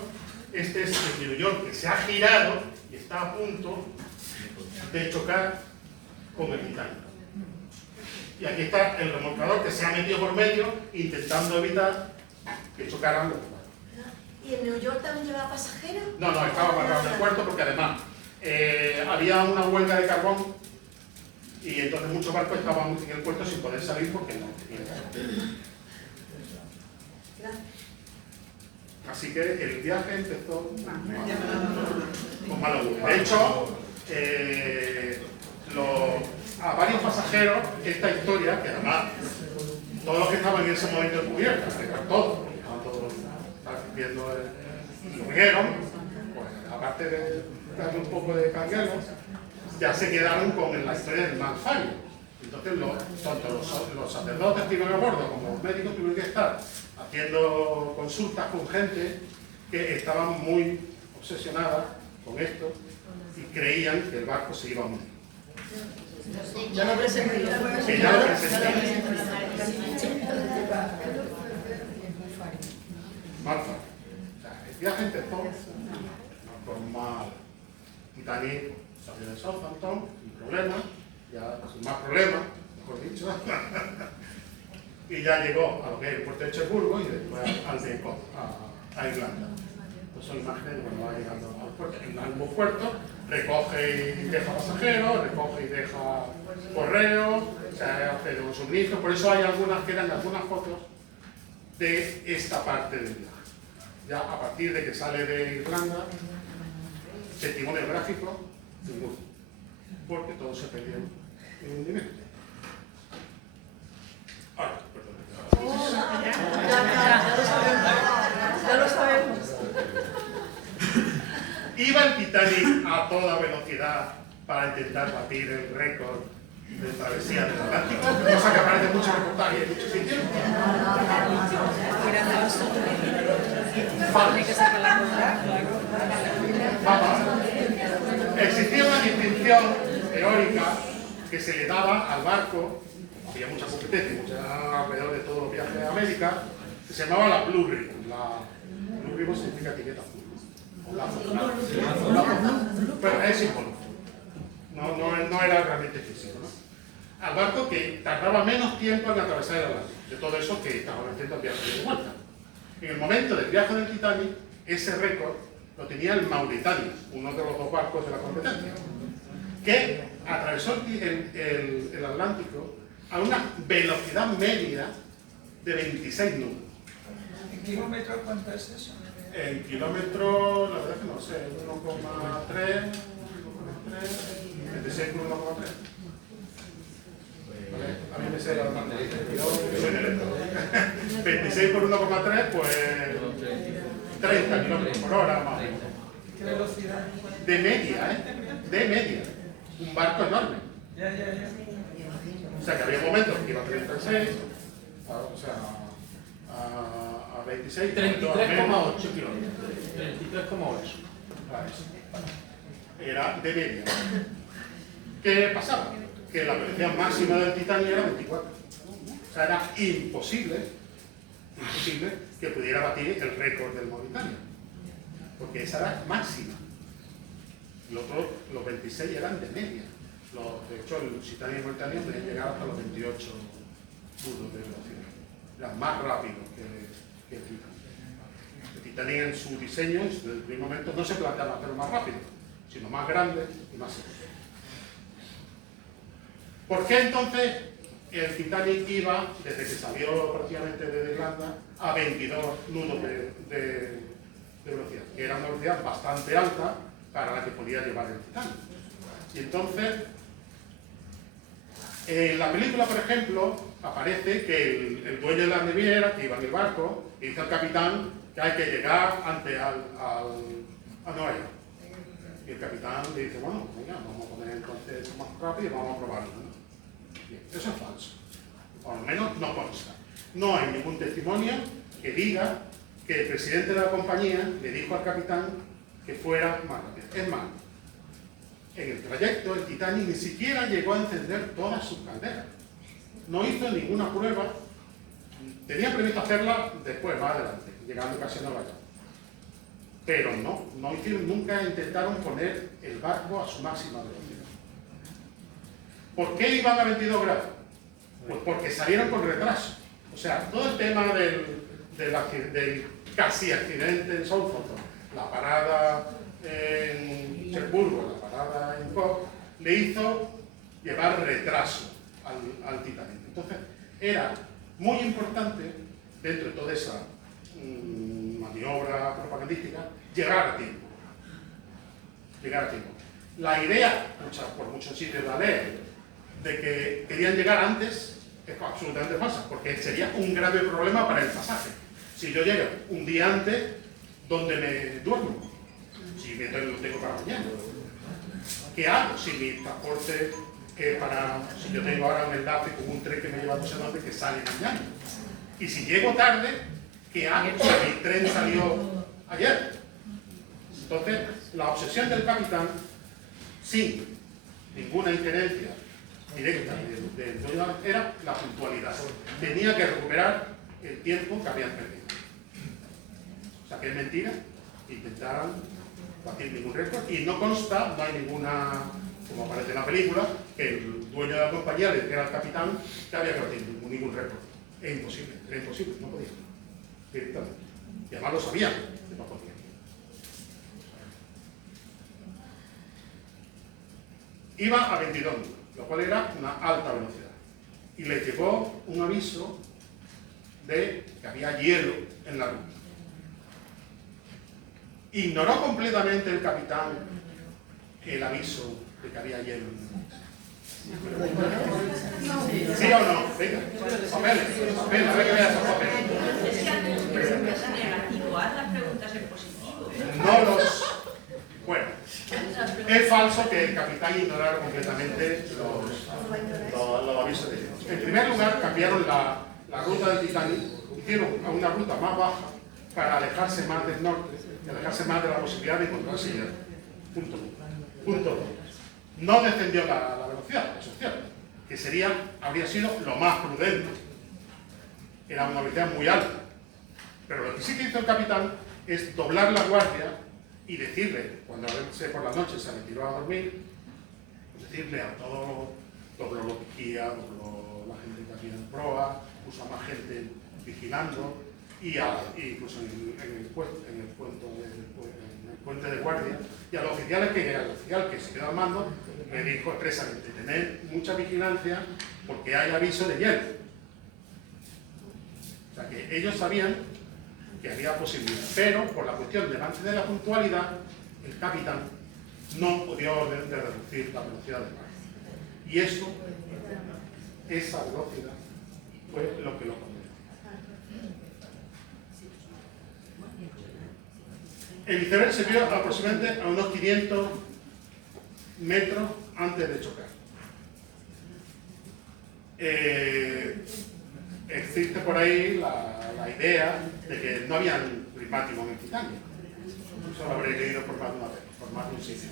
Este es el New York que se ha girado y está a punto de chocar con el Titanic. Y aquí está el remolcador que se ha metido por medio intentando evitar que chocaran los barcos. ¿Y en New York también llevaba pasajeros? No, estaba amarrado en el puerto porque además había una huelga de carbón y entonces muchos barcos estaban en el puerto sin poder salir porque no tenían carbón. Así que el viaje empezó con mal augurio. De hecho, a varios pasajeros esta historia, que además todos los que estaban en ese momento en cubierta, todos, porque estaban todos viendo y lo vieron, pues aparte de darle un poco de canguelo, ya se quedaron con la historia del Mayflower. Entonces tanto los sacerdotes que iban a bordo como los médicos tuvieron que estar haciendo consultas con gente que estaban muy obsesionadas con esto y creían que el barco se iba a hundir. Ya lo presenté. Que ya lo presenté. Marfa. O sea, el viaje empezó normal. Titanic salió de Southampton sin problemas, ya sin más problemas, mejor dicho. Y ya llegó a lo que es el puerto de Cherburgo y después al de a Irlanda. Pues son imágenes de cuando va llegando al puerto. En ambos puertos recoge y deja pasajeros, recoge y deja correo, se hace un suministro. Por eso hay algunas que eran algunas fotos de esta parte del viaje. Ya a partir de que sale de Irlanda, testimonio gráfico, ninguno. Porque todo se perdió en un hundimiento. intentar batir el récord de travesía del Atlántico, cosa que aparece mucho reportaje en muchos sitios. Tiene que sacar la rueda, Vamos. Existía una distinción teórica que se le daba al barco, había mucha competencia, mucha alrededor de todos los viajes de América, que se llamaba la Blue Ribbon. La Blue Ribbon significa etiqueta azul. Pero es símbolo. No era realmente físico, ¿no? Al barco que tardaba menos tiempo en atravesar el Atlántico, de todo eso que estaban haciendo el viaje de vuelta. En el momento del viaje del Titanic, ese récord lo tenía el Mauritania, uno de los dos barcos de la competencia, que atravesó el Atlántico a una velocidad media de 26 nudos. ¿En kilómetros cuánto es eso? En kilómetros, la verdad es que no sé, 1,3, 26 por 1,3. A mí me sé la matemática, yo soy electro. 26 por 1,3, pues 30 kilómetros por hora más o menos. ¿Qué velocidad? De media, ¿eh? De media. Un barco enorme. Ya. O sea que había momentos que iba a 36, o sea, a 26. 33,8 kilómetros. 33,8. Era de media. ¿Qué pasaba? Que la velocidad máxima del Titanic era 24. O sea, era imposible que pudiera batir el récord del Mauritania. Porque esa era máxima. Los 26 eran de media. De hecho, el Titanic y el Mauritania podían llegar hasta los 28 nudos de velocidad. Eran más rápidos que el Titanic. El Titanic en su diseño, en su primer momento, no se planteaba hacerlo más rápido, sino más grande y más seguro. ¿Por qué entonces el Titanic iba, desde que salió prácticamente de Irlanda, a 22 nudos de velocidad? Que era una velocidad bastante alta para la que podía llevar el Titanic. Y entonces, en la película, por ejemplo, aparece que el dueño de la naviera, que iba en el barco, le dice al capitán que hay que llegar antes a Nueva York. Y el capitán le dice, bueno, venga, vamos a poner entonces eso más rápido y vamos a probarlo, ¿no? Bien, eso es falso. O al menos no consta. No hay ningún testimonio que diga que el presidente de la compañía le dijo al capitán que fuera más rápido. Es más, en el trayecto el Titanic ni siquiera llegó a encender todas sus calderas. No hizo ninguna prueba. Tenía previsto hacerla después, más adelante, llegando casi a Nueva York. Pero no hicieron, nunca intentaron poner el barco a su máxima velocidad. ¿Por qué iban a 22 grados? Pues porque salieron con retraso. O sea, todo el tema del casi accidente en Southampton, la parada en Cherburgo, la parada en Cork, le hizo llevar retraso al Titanic. Entonces, era muy importante, dentro de toda esa maniobra propagandística, llegar a tiempo. Llegar a tiempo. La idea, por muchos sitios la ley, de que querían llegar antes, es absolutamente falsa, porque sería un grave problema para el pasaje. Si yo llego un día antes, ¿dónde me duermo? Si me lo tengo para mañana. ¿Qué hago si mi transporte, si yo tengo ahora un enlace con un tren que me lleva no sé dónde, que sale mañana? Y si llego tarde, ¿qué hago si mi tren salió ayer? Entonces, la obsesión del capitán, sin ninguna injerencia directa del dueño, era la puntualidad. Tenía que recuperar el tiempo que habían perdido. O sea, que es mentira, intentaron batir ningún récord y no consta, no hay ninguna, como aparece en la película, que el dueño de la compañía le dijera al capitán que había que batir ningún récord. Es imposible, era imposible, no podía. Directamente. Y además lo sabían, que no podía. Iba a 22 nudos, lo cual era una alta velocidad. Y le llegó un aviso de que había hielo en la ruta. Ignoró completamente el capitán el aviso de que había hielo en la ruta. ¿Sí o no? Venga, papeles, a ver que veas esos papeles. Es que antes es negativo, haz las preguntas en positivo. No los... Bueno, es falso. falso que el capitán ignorara completamente los avisos de ellos. En primer lugar, cambiaron la ruta del Titanic, hicieron una ruta más baja para alejarse más del norte y alejarse más de la posibilidad de encontrarse hielo. Punto 2. No descendió la velocidad, eso es cierto, que habría sido lo más prudente. Era una velocidad muy alta. Pero lo que sí que hizo el capitán es doblar la guardia y decirle, cuando por la noche se retiró a dormir, decirle a todo los vigías, la gente que había en proa, puso a más gente vigilando y incluso en el puente de guardia, y a los oficiales el oficial que se quedó al mando le dijo expresamente: tened mucha vigilancia porque hay aviso de hielo. O sea que ellos sabían que había posibilidad, pero por la cuestión de mantener la puntualidad, el capitán no dio orden de reducir la velocidad del barco. Y esa velocidad fue lo que lo condenó. El iceberg se vio aproximadamente a unos 500 metros antes de chocar. Existe por ahí la idea de que no habían prismáticos en el Titanic. Eso lo habré leído por más de una vez, por más de un sitio.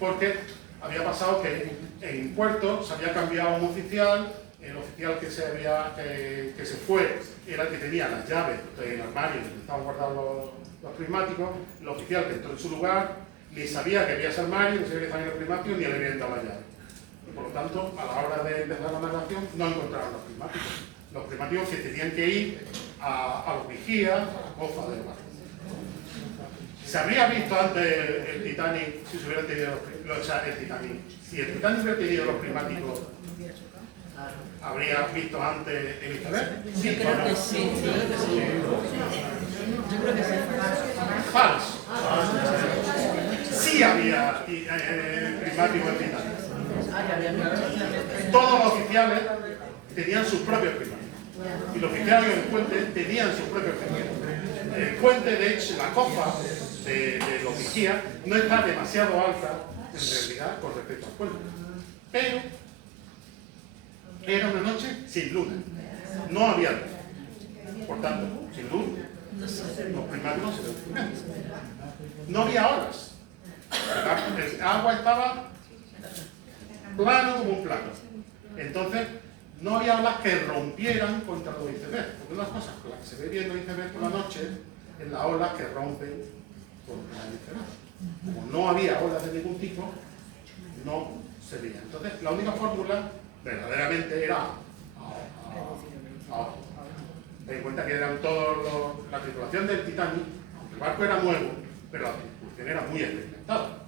Porque había pasado que en Puerto se había cambiado un oficial, el oficial que se fue era el que tenía las llaves del armario donde estaban guardados los prismáticos. El oficial que entró en su lugar ni sabía que había ese armario, ni sabía que estaban los prismáticos, ni le habían dado la llave. Y por lo tanto, a la hora de empezar la navegación, no encontraron los prismáticos. Los prismáticos que tenían que ir a los vigías, a la cofa del barco. ¿Se habría visto antes el Titanic si se hubieran tenido si el Titanic hubiera tenido los prismáticos? ¿Habría visto antes el iceberg? Yo creo que sí. Yo creo que sí. Falso. Sí había prismáticos en Titanic. Todos los oficiales tenían sus propios prismáticos. Y los oficiales del puente tenían sus propios prismáticos. El puente, de hecho, la cofa de los vigías no está demasiado alta, en realidad, con respecto al puente. Pero era una noche sin luna. No había luz. Por tanto, sin luz, los prismáticos se descubrieron. No había olas. El agua estaba plano como un plato. Entonces, no había olas que rompieran contra los icebergs. Porque una de las cosas con las que se ve bien los icebergs por la noche es las olas que rompen contra el iceberg. Como no había olas de ningún tipo, no se veía. Entonces, la única fórmula verdaderamente era ten en cuenta que eran todos la tripulación del Titanic, aunque el barco era nuevo, pero la tripulación era muy experimentada.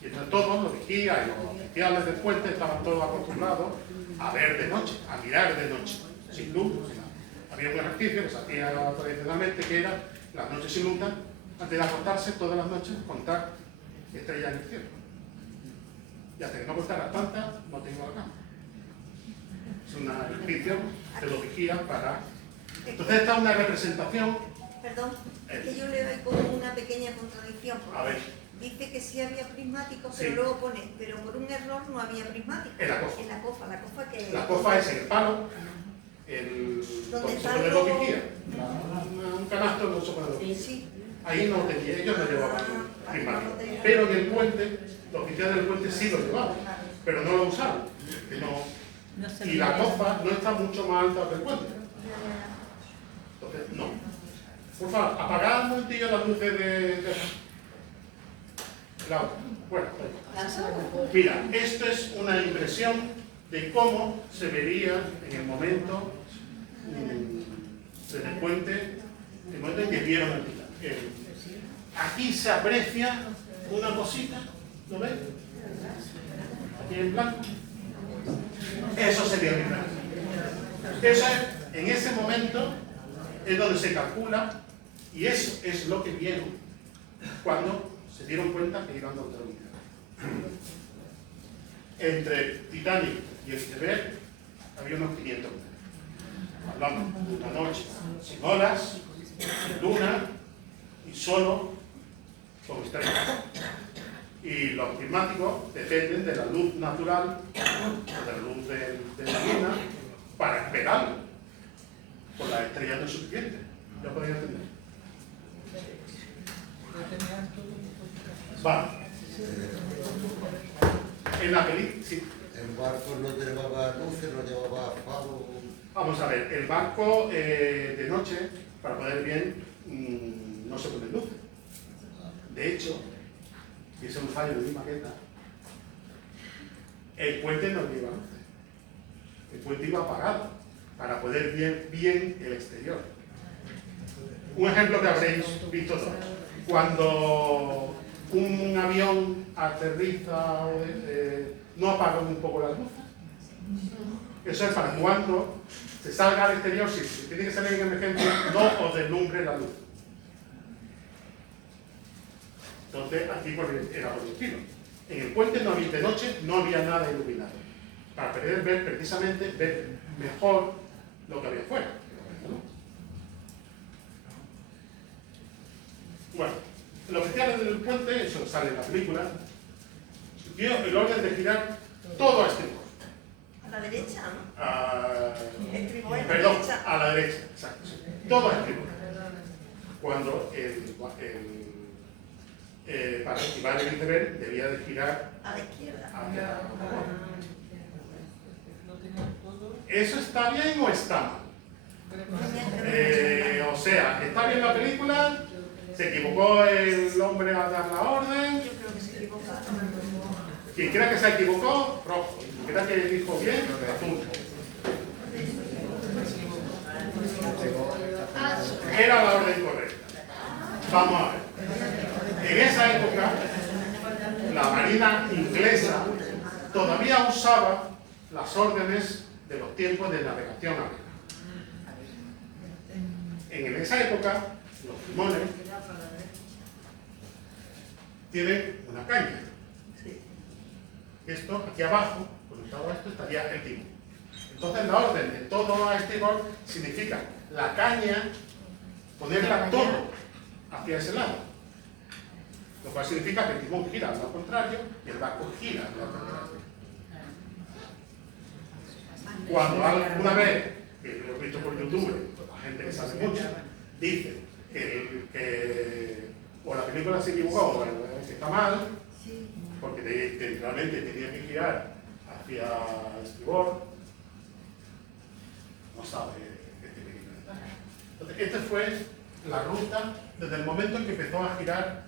Y entonces todos los vigías y los oficiales del puente estaban todos acostumbrados a ver de noche, a mirar de noche, sin luz, sin nada. Había un ejercicio que se hacía tradicionalmente, que era las noches sin luz, antes de acostarse todas las noches contar estrellas en el cielo. Y hasta que no contaras tantas, no te iba a la cama. Es un ejercicio de los vigías para... Entonces esta es una representación... Perdón, es que yo le doy como una pequeña contradicción. A ver. Dice que sí había prismáticos, Sí. pero luego pone, pero por un error no había prismáticos. En la cofa. En la cofa que... La cofa es en el palo, ¿Dónde está donde el los logo? vigías. Un canasto no se puede. Sí. Ahí no tenía, ellos no llevaban prismáticos. Pero en el puente, los oficiales del puente sí lo llevaban, pero no lo usaban. Que no. Y la cofa no está mucho más alta que el puente. Entonces, no. Por favor, apagad un momentillo las luces de... La otra. Bueno, mira, esto es una impresión de cómo se vería en el momento del puente, el momento en que vieron el Titanic. Aquí se aprecia una cosita, ¿lo ves? Aquí en blanco. Eso sería el Titanic. Eso es, en ese momento es donde se calcula, y eso es lo que vieron cuando se dieron cuenta que iban contra un iceberg. Entre Titanic y el iceberg había unos 500 metros. Hablamos de una noche sin olas, sin luna y solo con estrellas. Y los prismáticos dependen de la luz natural, de la luz de la luna, para esperarlo. Pues las estrellas no es suficiente. ¿Ya podéis entender? Vale. En la película, sí. El barco no llevaba luces, no llevaba faro. Vamos a ver, el barco de noche, para poder bien, no se pone luces. De hecho, y es un fallo de mi maqueta, el puente no lleva luces. El puente iba apagado, para poder ver bien el exterior. Un ejemplo que habréis visto todos. Cuando un avión aterriza, no apaga un poco las luces. Eso es para cuando se salga al exterior, si tiene que salir en emergencia, no os deslumbre la luz. Entonces, aquí era por el estilo. En el puente de noche no había nada iluminado. Para poder ver precisamente, ver mejor lo que había fuera. Bueno, los oficiales del puente, eso sale en la película, dio el orden de girar todo a estribor. A la derecha, ¿no? Estribor, a la perdón, derecha. a la derecha, exacto. Sí. Todo a estribor. Cuando para esquivar el iceberg debía de girar A la izquierda. hacia la ¿Eso está bien o está mal? O sea, ¿está bien la película? ¿Se equivocó el hombre al dar la orden? Yo creo que se equivoca. Quien crea que se equivocó, rojo. Quien crea que dijo bien, azul. Era la orden correcta. Vamos a ver. En esa época, la marina inglesa todavía usaba las órdenes de los tiempos de navegación a vela. En esa época, los timones tienen una caña. Esto, aquí abajo, conectado a esto, estaría el timón. Entonces, la orden de todo a estribor significa la caña, ponerla todo hacia ese lado. Lo cual significa que el timón gira al lado contrario y el barco gira al lado contrario. Cuando alguna vez, que lo he visto por YouTube, la gente que sabe mucho, dice que o la película se equivocó o que está mal, porque realmente tenía que girar hacia el estribor, no sabe este pequeño detalle. Entonces, esta fue la ruta desde el momento en que empezó a girar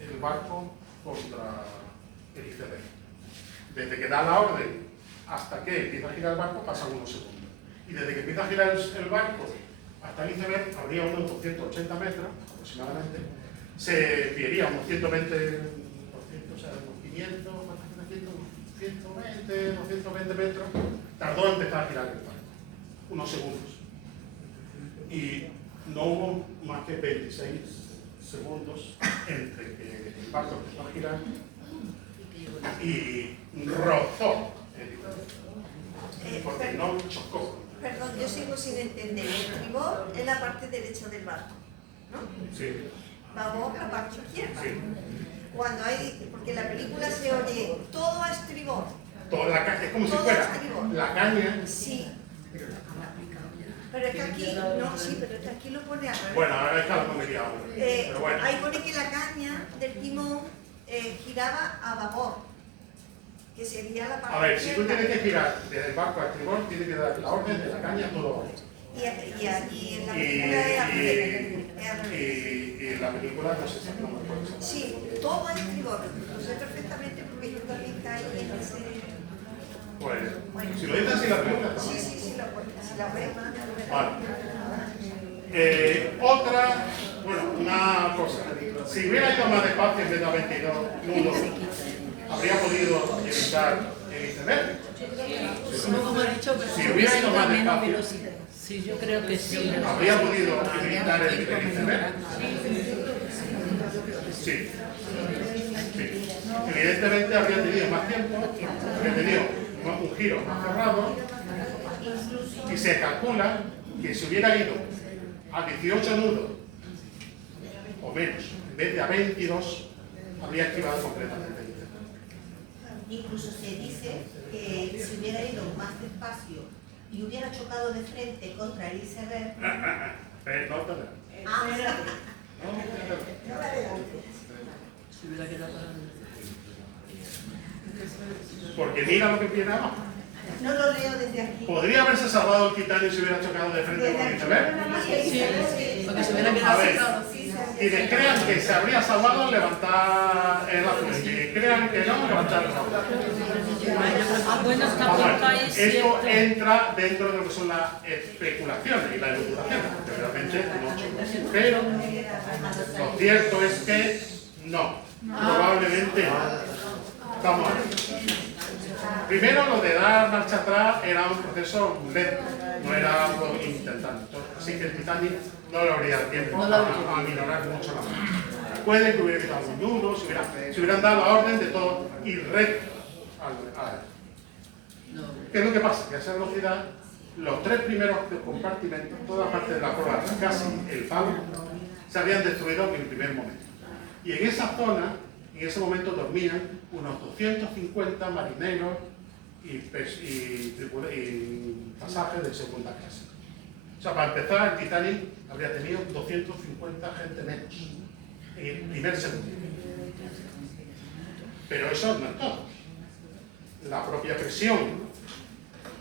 el barco contra el iceberg. Desde que da la orden hasta que empieza a girar el barco pasan unos segundos. Y desde que empieza a girar el barco hasta el iceberg habría unos 280 metros aproximadamente. Se enviaría unos 120, o sea, unos 500, 120, 220 metros. Tardó en empezar a girar el barco. Unos segundos. Y no hubo más que 26 segundos entre que el barco empezó a girar y rozó el porque no chocó. Perdón, yo sigo sin entender. El estribor es la parte derecha del barco, ¿no? Sí. Babor la parte izquierda. Sí. Cuando hay, porque en la película se oye todo a estribor. Toda la caña, es como si Todo fuera estribor. la caña. Sí. Pero es que aquí, no, sí, pero es que aquí lo pone al revés. Bueno, ahora está la comedia ahora. Pero bueno. Ahí pone que la caña del timón giraba a babor, que sería la parte A ver, si tú izquierda. tienes que girar desde el barco a estribor, tienes que dar la orden de la caña a todo abajo. Y aquí en la Y, película es al revés. Es al revés. y en la película no sé si no me acuerdo exactamente. Sí, todo a estribor. Lo sé perfectamente porque yo también caí en ese... Pues, si lo dices así la película está Sí, mal. sí, sí, si la veo. Vale. Otra, bueno, una cosa. Si hubiera ido más despacio en vez de a 22 nudos, ¿habría podido evitar el iceberg? No, como he dicho, pero Si hubiera ido más menos despacio, velocidad. Sí, yo creo que sí. ¿habría podido evitar el iceberg? Sí. Sí. Evidentemente habría tenido más tiempo, habría tenido un giro más cerrado y se calcula que si hubiera ido a 18 nudos o menos, en vez de a 22, habría esquivado completamente el iceberg. Incluso se dice que si hubiera ido más despacio y hubiera chocado de frente contra el iceberg, No, no. no la adelante. Si hubiera quedado para- Porque mira lo que viene abajo. No lo leo desde aquí. ¿Podría haberse salvado el Titanic si hubiera chocado de frente con el iceberg? Porque se hubiera A quedado ver, secado. quienes crean que se habría salvado, levantar el azul. Quienes crean que no, levantar el azul. Ah, bueno, es que Vamos a ver, apuntáis esto siempre. entra dentro de lo que son las especulaciones y las elucubraciones, porque realmente no chocó. Pero lo cierto es que no, probablemente no. Vamos a ver. Primero, lo de dar marcha atrás era un proceso lento, no era algo instantáneo. Así que el Titanic no le habría dado tiempo a minorar mucho la marcha. Puede que hubiera quitado un nudo, si hubieran dado la orden de todo ir recto a ¿Qué es lo que pasa? Que a esa velocidad, los tres primeros compartimentos, toda parte de la proa, casi el palo, se habían destruido en el primer momento. Y en esa zona, en ese momento dormían unos 250 marineros y pasajes de segunda clase. O sea, para empezar, el Titanic habría tenido 250 gente menos en el primer segundo. Pero eso no es todo. La propia presión,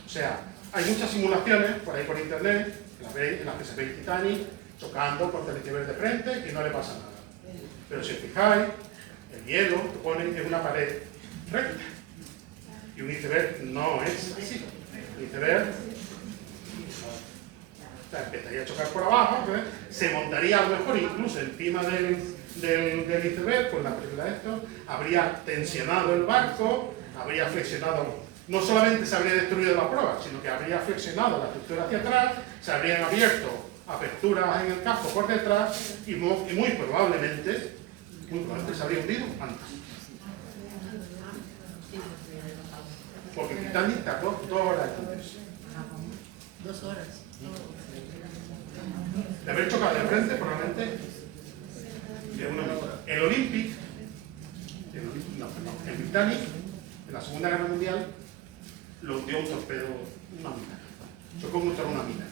o sea, hay muchas simulaciones por ahí por internet en las que se ve el Titanic chocando contra el iceberg de frente y no le pasa nada. Pero si os fijáis, el hielo que ponen es una pared recta. Y un iceberg no es así. El iceberg empezaría a chocar por abajo, ¿ves? Se montaría a lo mejor incluso encima del iceberg con la película de esto, habría tensionado el barco, habría flexionado, no solamente se habría destruido la proa, sino que habría flexionado la estructura hacia atrás, se habrían abierto aperturas en el casco por detrás y muy probablemente se habría hundido antes. Porque el Titanic tardó 2 horas en hundirse. 2 horas. De haber chocado de frente, probablemente de una hora. El Olympic, el Titanic, en la Segunda Guerra Mundial, lo hundió un torpedo, una mina. Chocó contra una mina.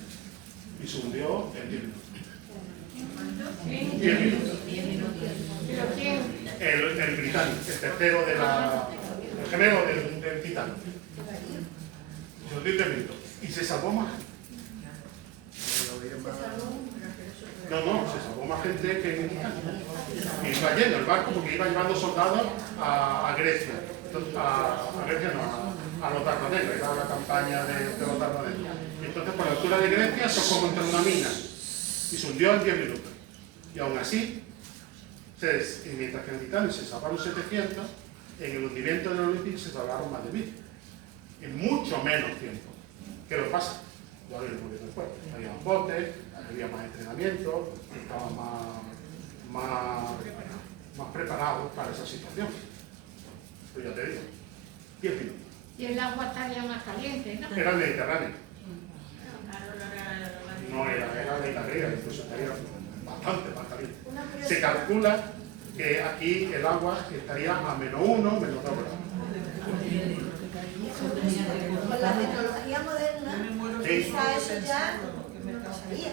Y se hundió en 10 minutos. 10 minutos. ¿Pero quién? El Britannic, el tercero el gemelo del Titanic. Se hundió en 10 minutos. Y se salvó más. No, se salvó más gente que en el Titanic. Y iba yendo el barco porque iba llevando soldados a Grecia. A Grecia no, a los Dardanelos, era la campaña de los Dardanelos. Y entonces por la altura de Grecia chocó contra una mina y se hundió en 10 minutos. Y aún así, mientras que en el Titanic se salvaron 700, en el hundimiento del Olympic se salvaron más de 1000. En mucho menos tiempo. ¿Qué lo pasa? Lo habían murido después. Había más botes, había más entrenamiento, estaban más preparados para esa situación. Pues ya te digo, 10 minutos. Y el agua estaría más caliente, ¿no? Era el Mediterráneo. No era la isla griega, incluso estaría bastante más caliente. Se calcula que aquí el agua estaría a -1, -2 grados. Con la tecnología moderna, Sí. quizá eso ya no pasaría.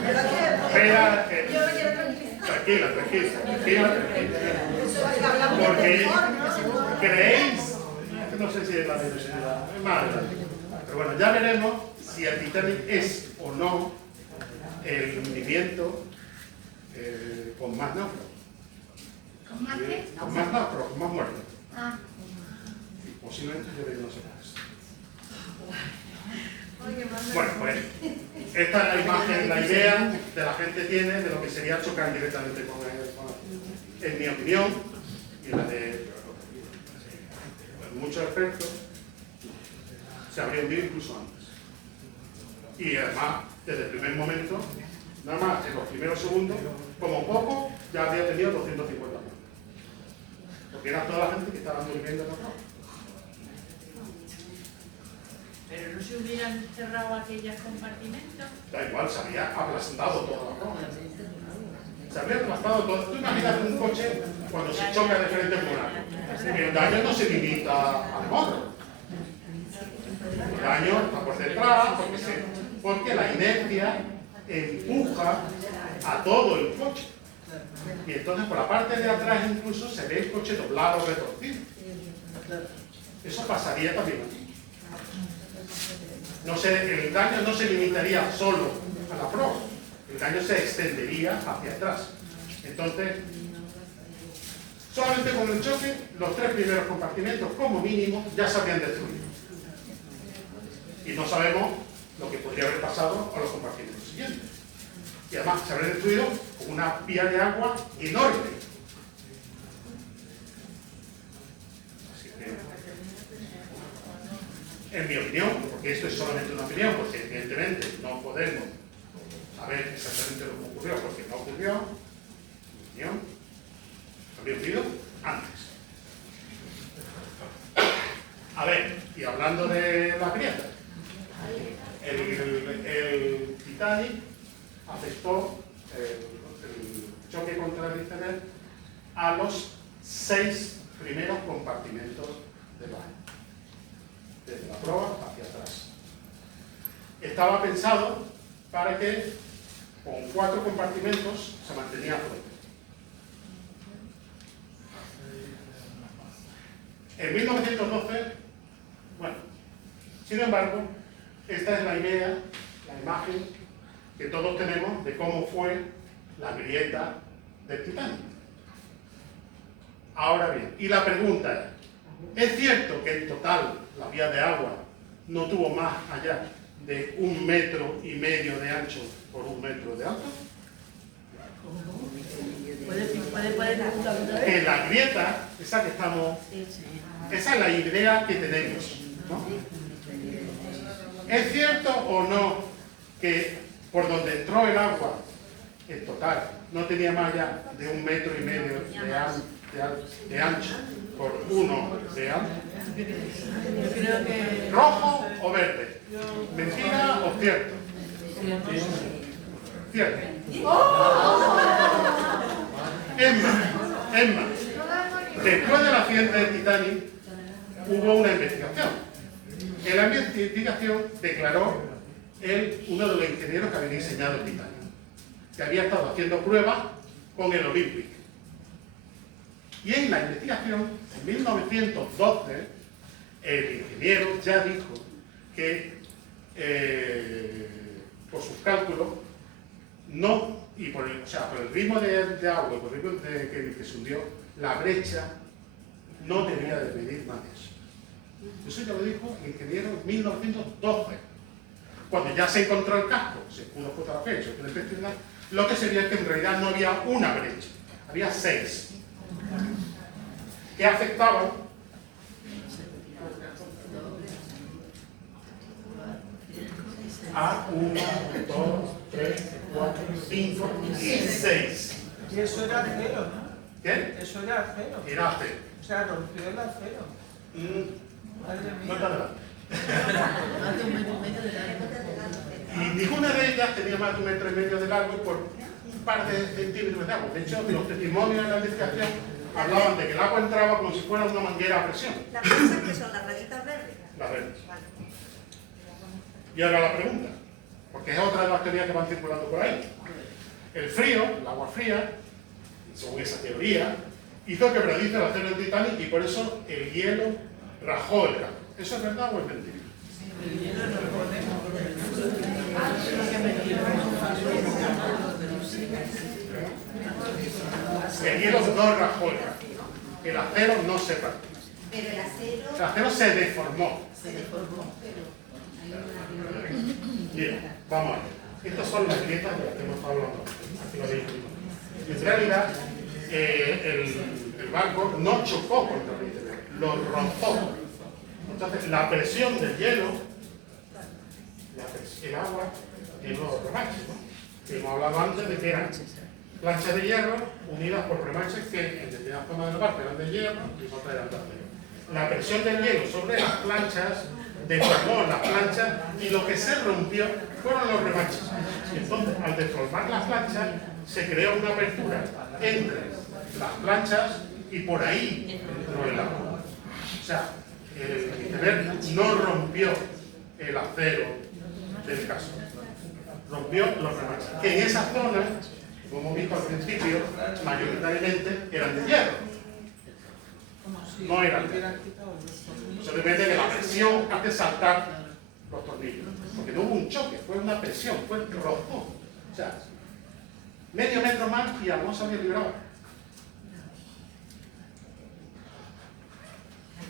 Espera, Yo me quiero tranquilizar. tranquila. Eso es que hablamos Porque de mejor, ¿no? creéis, no sé si es la velocidad, es más grande. Pero bueno, ya veremos si el Titanic es o no el hundimiento con más náufragos. ¿Con más qué? Con más náufragos, con más muertos. Ah, Y posiblemente yo creo que no se puede. Oye, manda. Bueno, pues esta es la imagen, la idea que la gente tiene de lo que sería chocar directamente con en mi opinión y en la de muchos expertos, se habría hundido incluso antes. Y además, desde el primer momento, nada más en los primeros segundos, como poco, ya habría tenido 250 muertos. Porque era toda la gente que estaba durmiendo en la proa. Pero no se hubieran cerrado aquellos compartimentos. Da igual, se había aplastado toda la proa. Se habría aplastado todo. Tú imagínate un coche cuando se choca de frente con algo. El daño no se limita al motor. El daño está por detrás, porque la inercia empuja a todo el coche. Y entonces por la parte de atrás incluso se ve el coche doblado, retorcido. Eso pasaría también aquí. No el daño no se limitaría solo a la proa, el daño se extendería hacia atrás. Entonces, solamente con el choque, los 3 primeros compartimentos, como mínimo, ya se habrían destruido. Y no sabemos lo que podría haber pasado a los compartimentos siguientes. Y además se habría destruido con una vía de agua enorme. En mi opinión, porque esto es solamente una opinión, porque evidentemente no podemos saber exactamente lo que ocurrió, porque no ocurrió, en mi opinión, habría ocurrido antes. A ver, y hablando de la grieta, el Titanic afectó el choque contra el iceberg a los 6 primeros compartimentos del barco, desde la proa hacia atrás. Estaba pensado para que con 4 compartimentos se mantenía a flote. En 1912, bueno, sin embargo, esta es la idea, la imagen que todos tenemos de cómo fue la grieta del Titanic. Ahora bien, y la pregunta es cierto que en total la vía de agua no tuvo más allá de 1,5 metros de ancho por 1 metro de alto? Que la grieta, esa que estamos, esa es la idea que tenemos, ¿no? ¿Es cierto o no que por donde entró el agua, en total, no tenía más allá de 1,5 metros de ancho por 1 de alto? ¿Rojo o verde? ¿Mentira o cierto? Cierto. Es más, después del accidente del Titanic hubo una investigación. En la investigación declaró uno de los ingenieros que había diseñado el Titanic, que había estado haciendo pruebas con el Olympic. Y en la investigación, en 1912, el ingeniero ya dijo que por sus cálculos, no, y por el ritmo de agua y por el ritmo que se hundió, la brecha no debía de medir más de eso. Eso ya lo dijo el ingeniero en 1912. Cuando ya se encontró el casco, se pudo fotografiar y se pudo investigar, lo que se vio es que en realidad no había una brecha, había 6. Que afectaban a 1, 2, 3, 4, 5 y 6. Y eso era acero, ¿no? ¿Qué? Eso era acero. Era acero. O sea, rompió el acero. Madre No mía. está y ninguna de ellas tenía más de 1,5 metros de largo por un par de centímetros de agua. De hecho, los testimonios de la investigación hablaban de que el agua entraba como si fuera una manguera a presión. ¿Las cosas que son las rayitas verdes? Las verdes. Vale. Y ahora la pregunta, porque es otra de las teorías que van circulando por ahí. El frío, el agua fría, según esa teoría, hizo quebradizo el acero del Titanic y por eso el hielo rajó el casco. ¿Eso es verdad o es mentira? El hielo no rajó el casco. El acero no se partió. Pero el acero El acero se deformó. se deformó, pero... Bien, vamos a ver. Estas son las grietas de las que hemos estado hablando. Aquí lo veis. En realidad, el barco no chocó contra el iceberg, lo rozó. Entonces, la presión del hielo, el agua, en los remaches, ¿no? Que hemos hablado antes de que eran planchas de hierro unidas por remaches que en determinadas zonas del barco eran de hierro y otras eran de acero. La presión del hielo sobre las planchas deformó las planchas y lo que se rompió fueron los remaches. Entonces, al deformar las planchas, se creó una apertura entre las planchas y por ahí entró el agua. O sea, el iceberg no rompió el acero del caso, rompió los remaches. Que en esa zona, como hemos visto al principio, mayoritariamente eran de hierro. No eran de hierro. Eso depende de la presión que hace saltar los tornillos. Porque no hubo un choque, fue una presión, fue rozó. O sea, medio metro más y algo se había librado.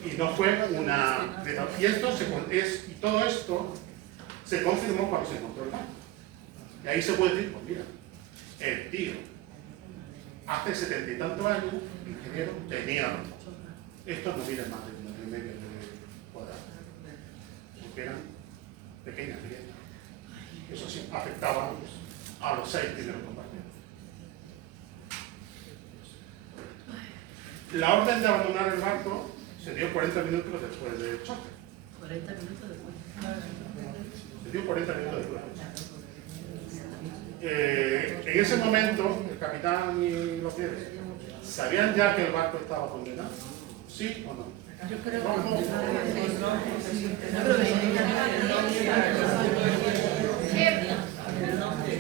Y no fue una... Y todo esto se confirmó cuando se encontró el barco. Y ahí se puede decir, pues mira, el tío, hace 70 y tantos años, el ingeniero tenía razón. Estos no miden más de 1,5 metros cuadrados, porque eran pequeñas grietas. Eso sí, afectaba a los 6 primeros compartimentos. La orden de abandonar el barco se dio 40 minutos después del choque. 40 minutos después. Se dio 40 minutos después. En ese momento, el capitán y los fieles, ¿sabían ya que el barco estaba condenado? ¿Sí o no? Yo creo No.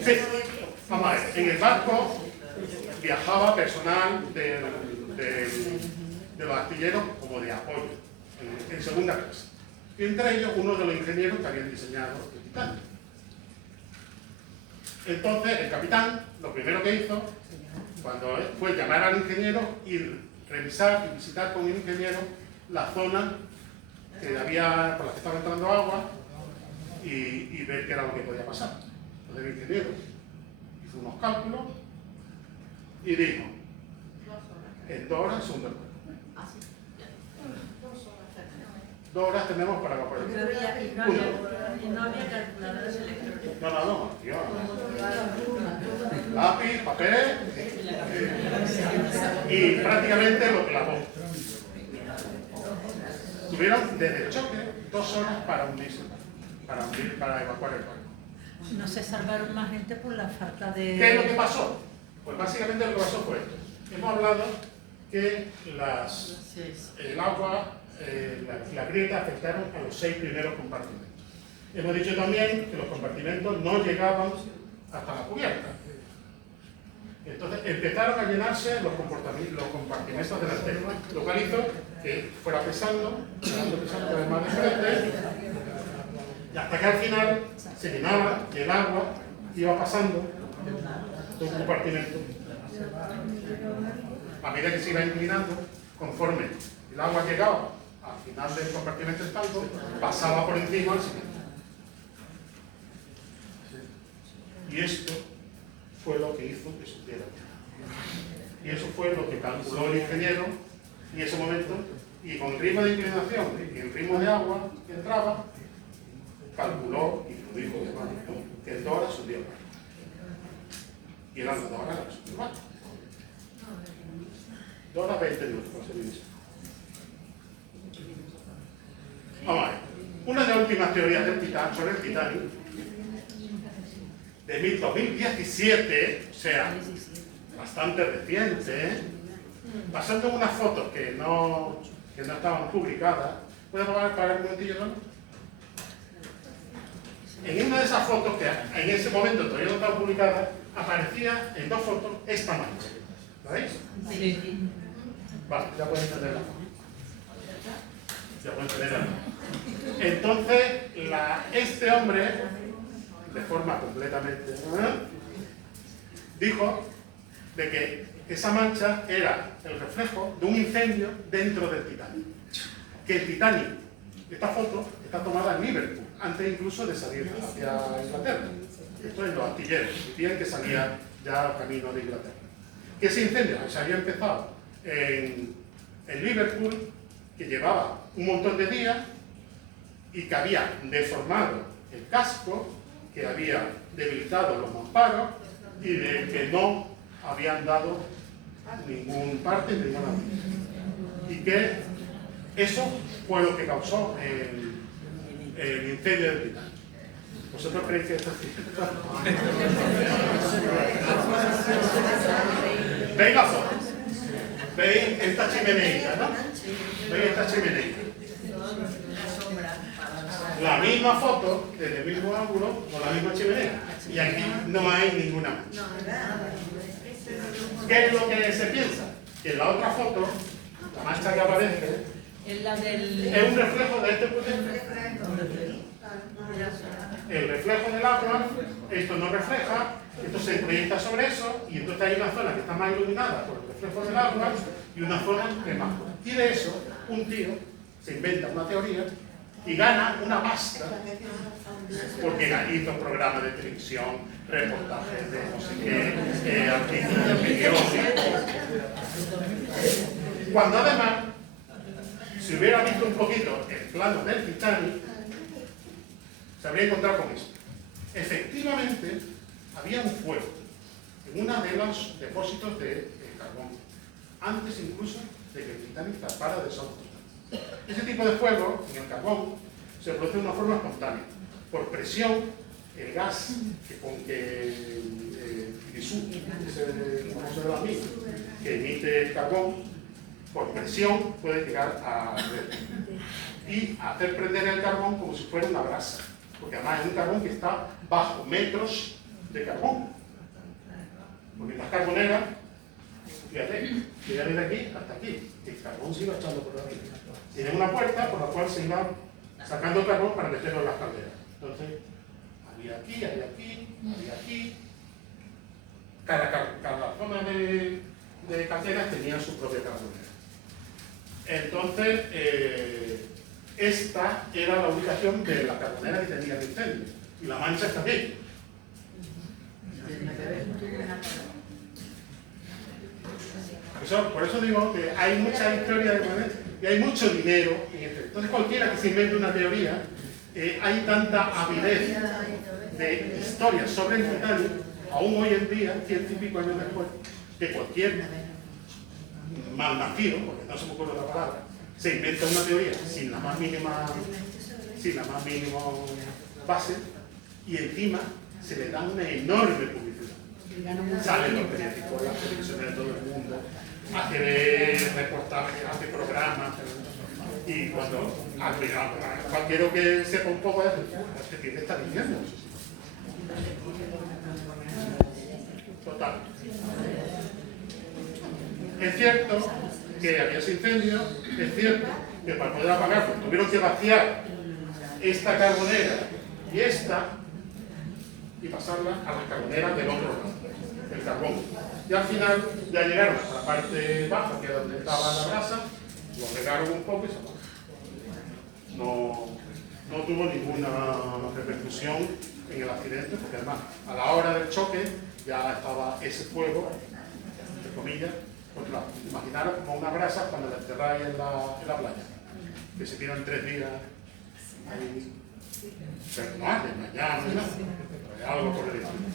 Sí. Vamos a ver, en el barco viajaba personal de los astilleros como de apoyo, en segunda clase. Y entre ellos uno de los ingenieros que habían diseñado el Titanic. Entonces el capitán lo primero que hizo cuando fue llamar al ingeniero y revisar y visitar con el ingeniero la zona que había, por la que estaba entrando agua y ver qué era lo que podía pasar. Entonces el ingeniero hizo unos cálculos y dijo, en 2 horas se hunde el barco. 2 horas tenemos para evacuar el barco. Y no había calculadores electrónicos. No, tío. Lápiz, papel y prácticamente lo clavó. Tuvieron desde el choque 2 horas para hundirse, para evacuar el barco. No se salvaron más gente por la falta de... ¿Qué es lo que pasó? Pues básicamente lo que pasó fue esto. Hemos hablado que el agua, la grieta afectaron a los 6 primeros compartimentos. Hemos dicho también que los compartimentos no llegaban hasta la cubierta. Entonces empezaron a llenarse los compartimentos delanteros, lo cual hizo que fuera pesando cada vez más de frente, y hasta que al final se llenaba y el agua iba pasando de un compartimento. A medida que se iba inclinando, conforme el agua llegaba al final del compartimento estando, pasaba por encima al siguiente. Y esto fue lo que hizo que subiera. Y eso fue lo que calculó el ingeniero en ese momento, y con el ritmo de inclinación y el ritmo de agua que entraba, calculó y lo dijo de mano, que en 2 horas subía el barco. Y eran 2 horas que subía el barco. 2 horas 20 minutos, para ser bien. Vamos a ver. Una de las últimas teorías del Titanic, sobre el Titanic, de 2017, o sea, bastante reciente, basando en unas fotos que no estaban publicadas. ¿Puedes parar un momentillo, no? En una de esas fotos, que en ese momento todavía no estaban publicadas, aparecía en 2 fotos esta mancha. ¿La veis? Sí. Vale, ya pueden entender la foto. Ya pueden entenderla. Entonces, este hombre, de forma completamente... dijo de que esa mancha era el reflejo de un incendio dentro del Titanic. Que el Titanic, esta foto, está tomada en Liverpool, antes incluso de salir hacia Inglaterra. Esto es los astilleros, decían que salía ya camino de Inglaterra. Que ese incendio se había empezado en Liverpool, que llevaba un montón de días y que había deformado el casco, que había debilitado los mamparos y de que no habían dado ningún parte ni nada. Y que eso fue lo que causó el incendio del Titanic. ¿Vosotros creéis que esto es cierto? ¿Veis la foto? ¿Veis esta chimeneita, no? ¿Veis esta chimeneita? La misma foto, desde el mismo ángulo, con la misma chimenea. Y aquí no hay ninguna mancha. ¿Qué es lo que se piensa? Que en la otra foto, la mancha que aparece, Es la del... es un reflejo de este potente. El reflejo del agua, esto no refleja, esto se proyecta sobre eso, y entonces hay una zona que está más iluminada por el reflejo del agua y una zona que más. Y de eso, un tío se inventa una teoría y gana una pasta porque hizo programas de televisión, reportajes de no sé qué, artículos de periódicos. Cuando además, si hubiera visto un poquito el plano del Titanic, se habría encontrado con esto. Efectivamente, había un fuego en uno de los depósitos de carbón, antes incluso de que el Titanic zarpara de Southampton. Ese tipo de fuego en el carbón se produce de una forma espontánea. Por presión, el gas que emite el carbón, por presión puede llegar a arder y hacer prender el carbón como si fuera una brasa, porque además es un carbón que está bajo metros de carbón. Porque las carboneras, fíjate, llega desde aquí hasta aquí, el carbón se iba echando por arriba. Tiene una puerta por la cual se iba sacando carbón para meterlo en las calderas. Entonces, había aquí, había aquí, había aquí. Cada zona de calderas tenía su propia carbonera. Entonces, esta era la ubicación de la carbonera que tenía el incendio. Y la mancha está aquí. Por eso digo que hay mucha historia de manera y hay mucho dinero en esto. Entonces cualquiera que se invente una teoría, hay tanta avidez de historias sobre el Titanic, aún hoy en día, 100 y pico años después, que cualquier malnacido, porque no se me ocurre la palabra, se inventa una teoría sin la más mínima base y encima se le da una enorme publicidad. Salen los periódicos, las televisiones de todo el mundo, hace reportajes, hace programas, y cuando cualquiera que sepa un poco de eso, ¿qué tiene que estar diciendo? Total. Es cierto que había ese incendio, es cierto que para poder apagarlo tuvieron que vaciar esta carbonera y esta y pasarla a las carboneras del otro lado, del carbón. Y al final ya llegaron a la parte baja, que es donde estaba la brasa, lo regaron un poco y se apagó. No tuvo ninguna repercusión en el accidente, porque además a la hora del choque ya estaba ese fuego, entre comillas, controlado. Imaginaros como una brasa cuando la enterráis en la playa, que se tiran 3 días ahí, pero no antes, mañana, algo por el estilo.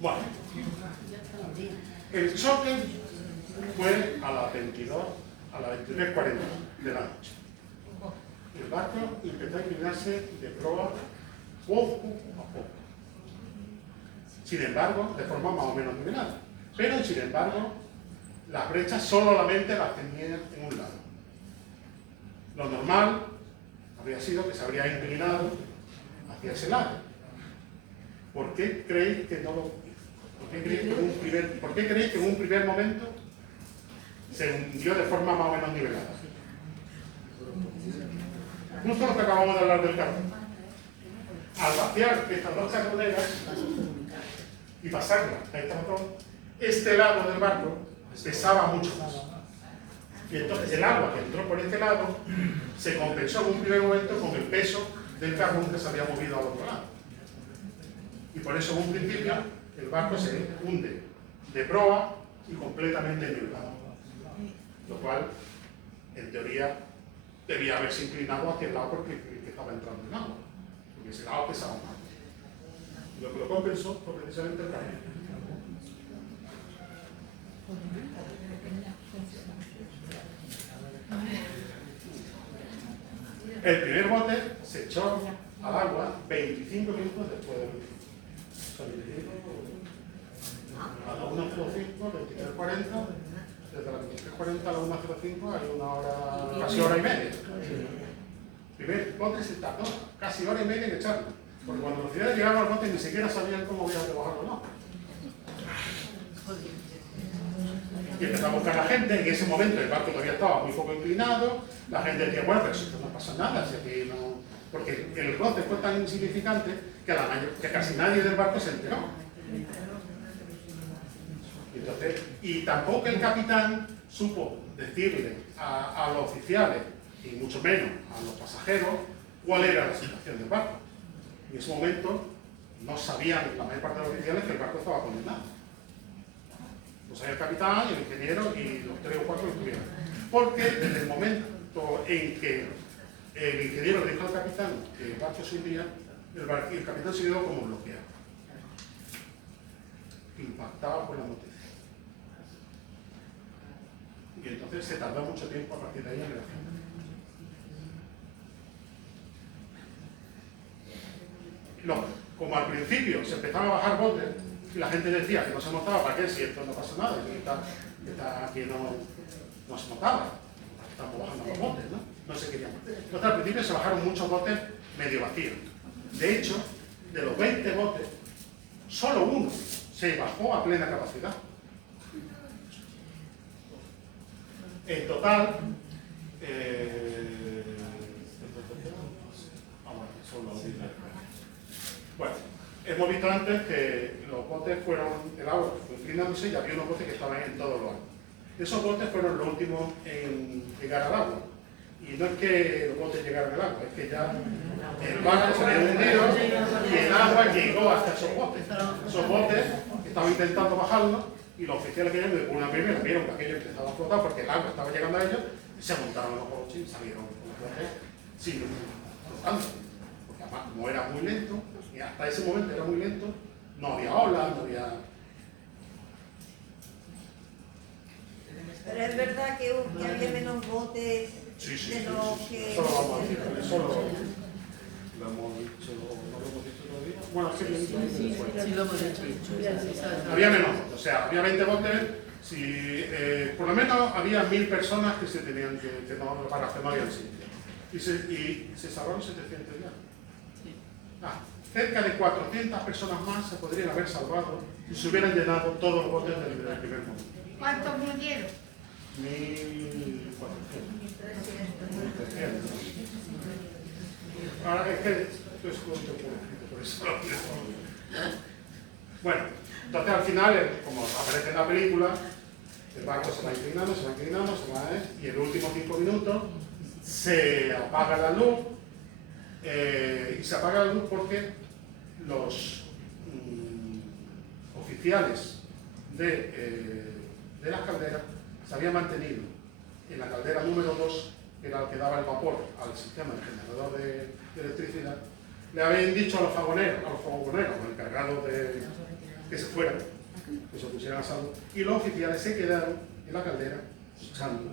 Bueno, el choque fue a las 23:40 de la noche. El barco empezó a inclinarse de proa poco a poco. Sin embargo, de forma más o menos nivelada. Pero, sin embargo, las brechas solamente las tenían en un lado. Lo normal habría sido que se habría inclinado hacia ese lado. ¿Por qué creéis que no lo... ¿Por qué creéis que en un primer momento se hundió de forma más o menos nivelada? Justo lo que acabamos de hablar del carbón. Al vaciar estas dos carboneras y pasarlas a esta otra, este lado del barco pesaba mucho más. Y entonces el agua que entró por este lado se compensó en un primer momento con el peso del carbón que se había movido al otro lado. Y por eso en un principio el barco se hunde de proa y completamente nivelado. Lo cual, en teoría, debía haberse inclinado hacia el lado porque estaba entrando en agua. Porque ese lado pesaba más. Y lo que lo compensó fue precisamente el carbón. El primer bote se echó al agua 25 minutos después del último. A la 1:05, 23:40, desde las 23:40 a la 1:05 hay una hora, casi hora y media. El primer bote se tardó casi hora y media en echarlo, porque cuando los ciudadanos llegaron al bote ni siquiera sabían cómo había que bajarlo o no. Y empezó a buscar a la gente. En ese momento el barco todavía estaba muy poco inclinado. La gente decía, bueno, pero si esto no pasa nada, si aquí no... Porque el roce fue tan insignificante que casi nadie del barco se enteró. Entonces, y tampoco el capitán supo decirle a los oficiales, y mucho menos a los pasajeros, cuál era la situación del barco. En ese momento no sabían la mayor parte de los oficiales que el barco estaba condenado. Lo sabía el capitán, el ingeniero y los 3 o 4 que estuvieron. Porque desde el momento en que el ingeniero le dijo al capitán que el barco se hundía, el capitán se quedó como bloqueado, impactado por la noticia. Y entonces se tardó mucho tiempo a partir de ahí en la reacción. Como al principio se empezaban a bajar botes y la gente decía que no se notaba, ¿para qué? Si esto no pasa nada, aquí no se notaba, estamos bajando los botes, ¿no? No se querían. Entonces al principio se bajaron muchos botes medio vacíos. De hecho, de los 20 botes, solo uno se bajó a plena capacidad. En total, bueno, hemos visto antes que los botes fueron, el agua fue inclinándose y había unos botes que estaban en todo lo alto. Esos botes fueron los últimos en llegar al agua. Y no es que los botes llegaran al agua, es que ya el barco se había hundido y el agua llegó hasta esos botes. Esos botes estaban intentando bajarlo y los oficiales que vieron, una primera vieron que aquello empezaba a flotar porque el agua estaba llegando a ellos y se montaron los botes y salieron con los botes sin flotando. Porque además, como era muy lento, y hasta ese momento era muy lento, no había olas, no había... Pero es verdad que había menos botes Sí, de lo que... Eso lo vamos a decir, eso lo hemos dicho, ¿no lo hemos dicho todavía? Bueno, sí, lo hemos dicho. había menos, o sea, había 20 botes, por lo menos había 1000 personas que se tenían que no, para que no habían sitio. Y se salvaron 700 ya. Cerca de 400 personas más se podrían haber salvado si se hubieran llenado todos los botes del primer momento. ¿Cuántos murieron? 1400. Ahora es que esto es por eso. Bueno, entonces al final, como aparece en la película, el barco se va inclinando, y en los últimos 5 minutos se apaga la luz, y se apaga la luz porque los oficiales de las calderas se habían mantenido en la caldera número 2, que era el que daba el vapor al sistema de generador de electricidad. Le habían dicho a los fogoneros, los encargados de que se fueran, que se pusieran a salvo, y los oficiales se quedaron en la caldera escuchando.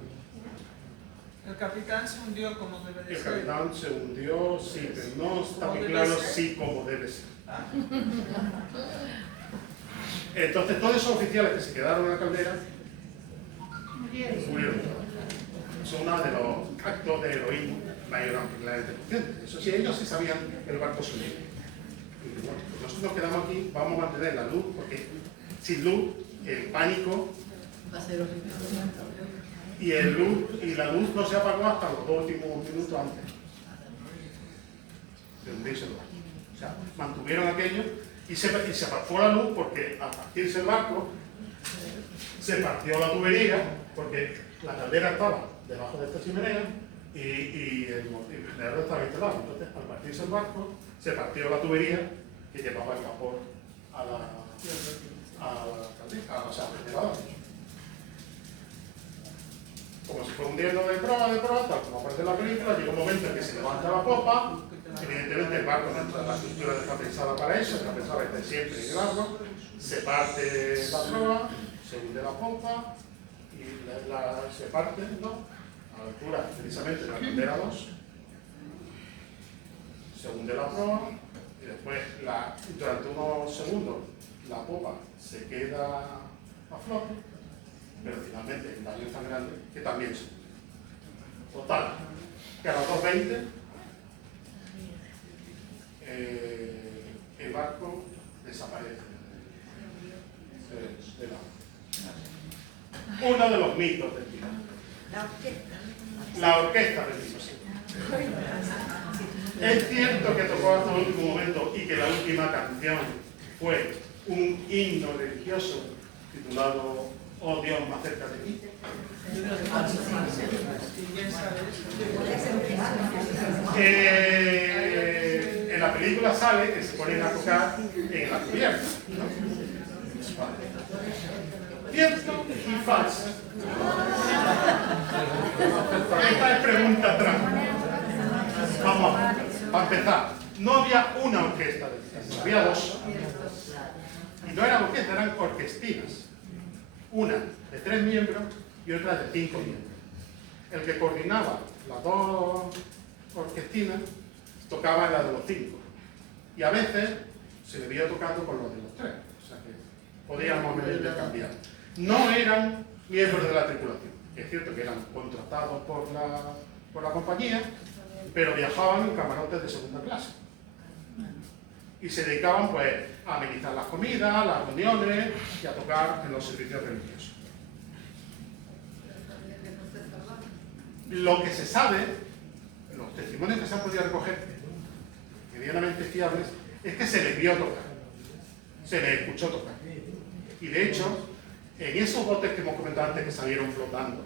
El capitán se hundió como debe de ser. El capitán se hundió, sí, pero no está muy claro si como debe ser. Entonces todos esos oficiales que se quedaron en la caldera murieron. Eso es uno de los actos de heroísmo mayormente conscientes. Eso sí, ellos sí sabían que el barco se hundía. Y bueno, pues nosotros nos quedamos aquí, vamos a mantener la luz, porque sin luz el pánico Va a ser horrible. y la luz no se apagó hasta los 2 últimos minutos antes de hundirse el barco. O sea, mantuvieron aquello y se apagó la luz porque al partirse el barco se partió la tubería, porque la caldera estaba debajo de esta chimenea y el generador estaba instalado. Entonces, al partirse el barco, se partió la tubería que llevaba el vapor a la caldera, o sea, al generador. Como se fue hundiendo de proa, tal como aparece en la película, llega un momento en que se levanta la popa. Evidentemente el barco, la estructura no está pensada para eso, está pensada para estar siempre en el agua. Se parte la proa, se hunde la popa y se parte, ¿no?, a la altura precisamente de la caldera 2, hunde la proa y después durante unos segundos la popa se queda a flote, pero finalmente el daño es tan grande que también se hunde. Total, que a las 2:20 el barco desaparece del agua. Uno de los mitos del Titanic. La orquesta del Titanic. Es cierto que tocó hasta el último momento y que la última canción fue un himno religioso titulado Oh Dios, más cerca de mí. En la película sale que se ponen a tocar en la cubierta, ¿no? ¿Cierto y falso? Esta es pregunta trampa. Vamos, para empezar, no había una orquesta de Titanic, había dos. Y no eran orquestas, eran orquestinas. Una de 3 miembros y otra de 5 miembros. El que coordinaba las dos orquestinas tocaba en la de los 5. Y a veces se le veía tocando con los de los 3. O sea que podíamos intercambiar. No eran miembros de la tripulación. Es cierto que eran contratados por la compañía, pero viajaban en camarotes de segunda clase. Y se dedicaban pues a amenizar las comidas, las reuniones y a tocar en los servicios religiosos. Lo que se sabe, los testimonios que se han podido recoger, medianamente fiables, es que se les vio tocar, se les escuchó tocar. Y de hecho, en esos botes que hemos comentado antes que salieron flotando,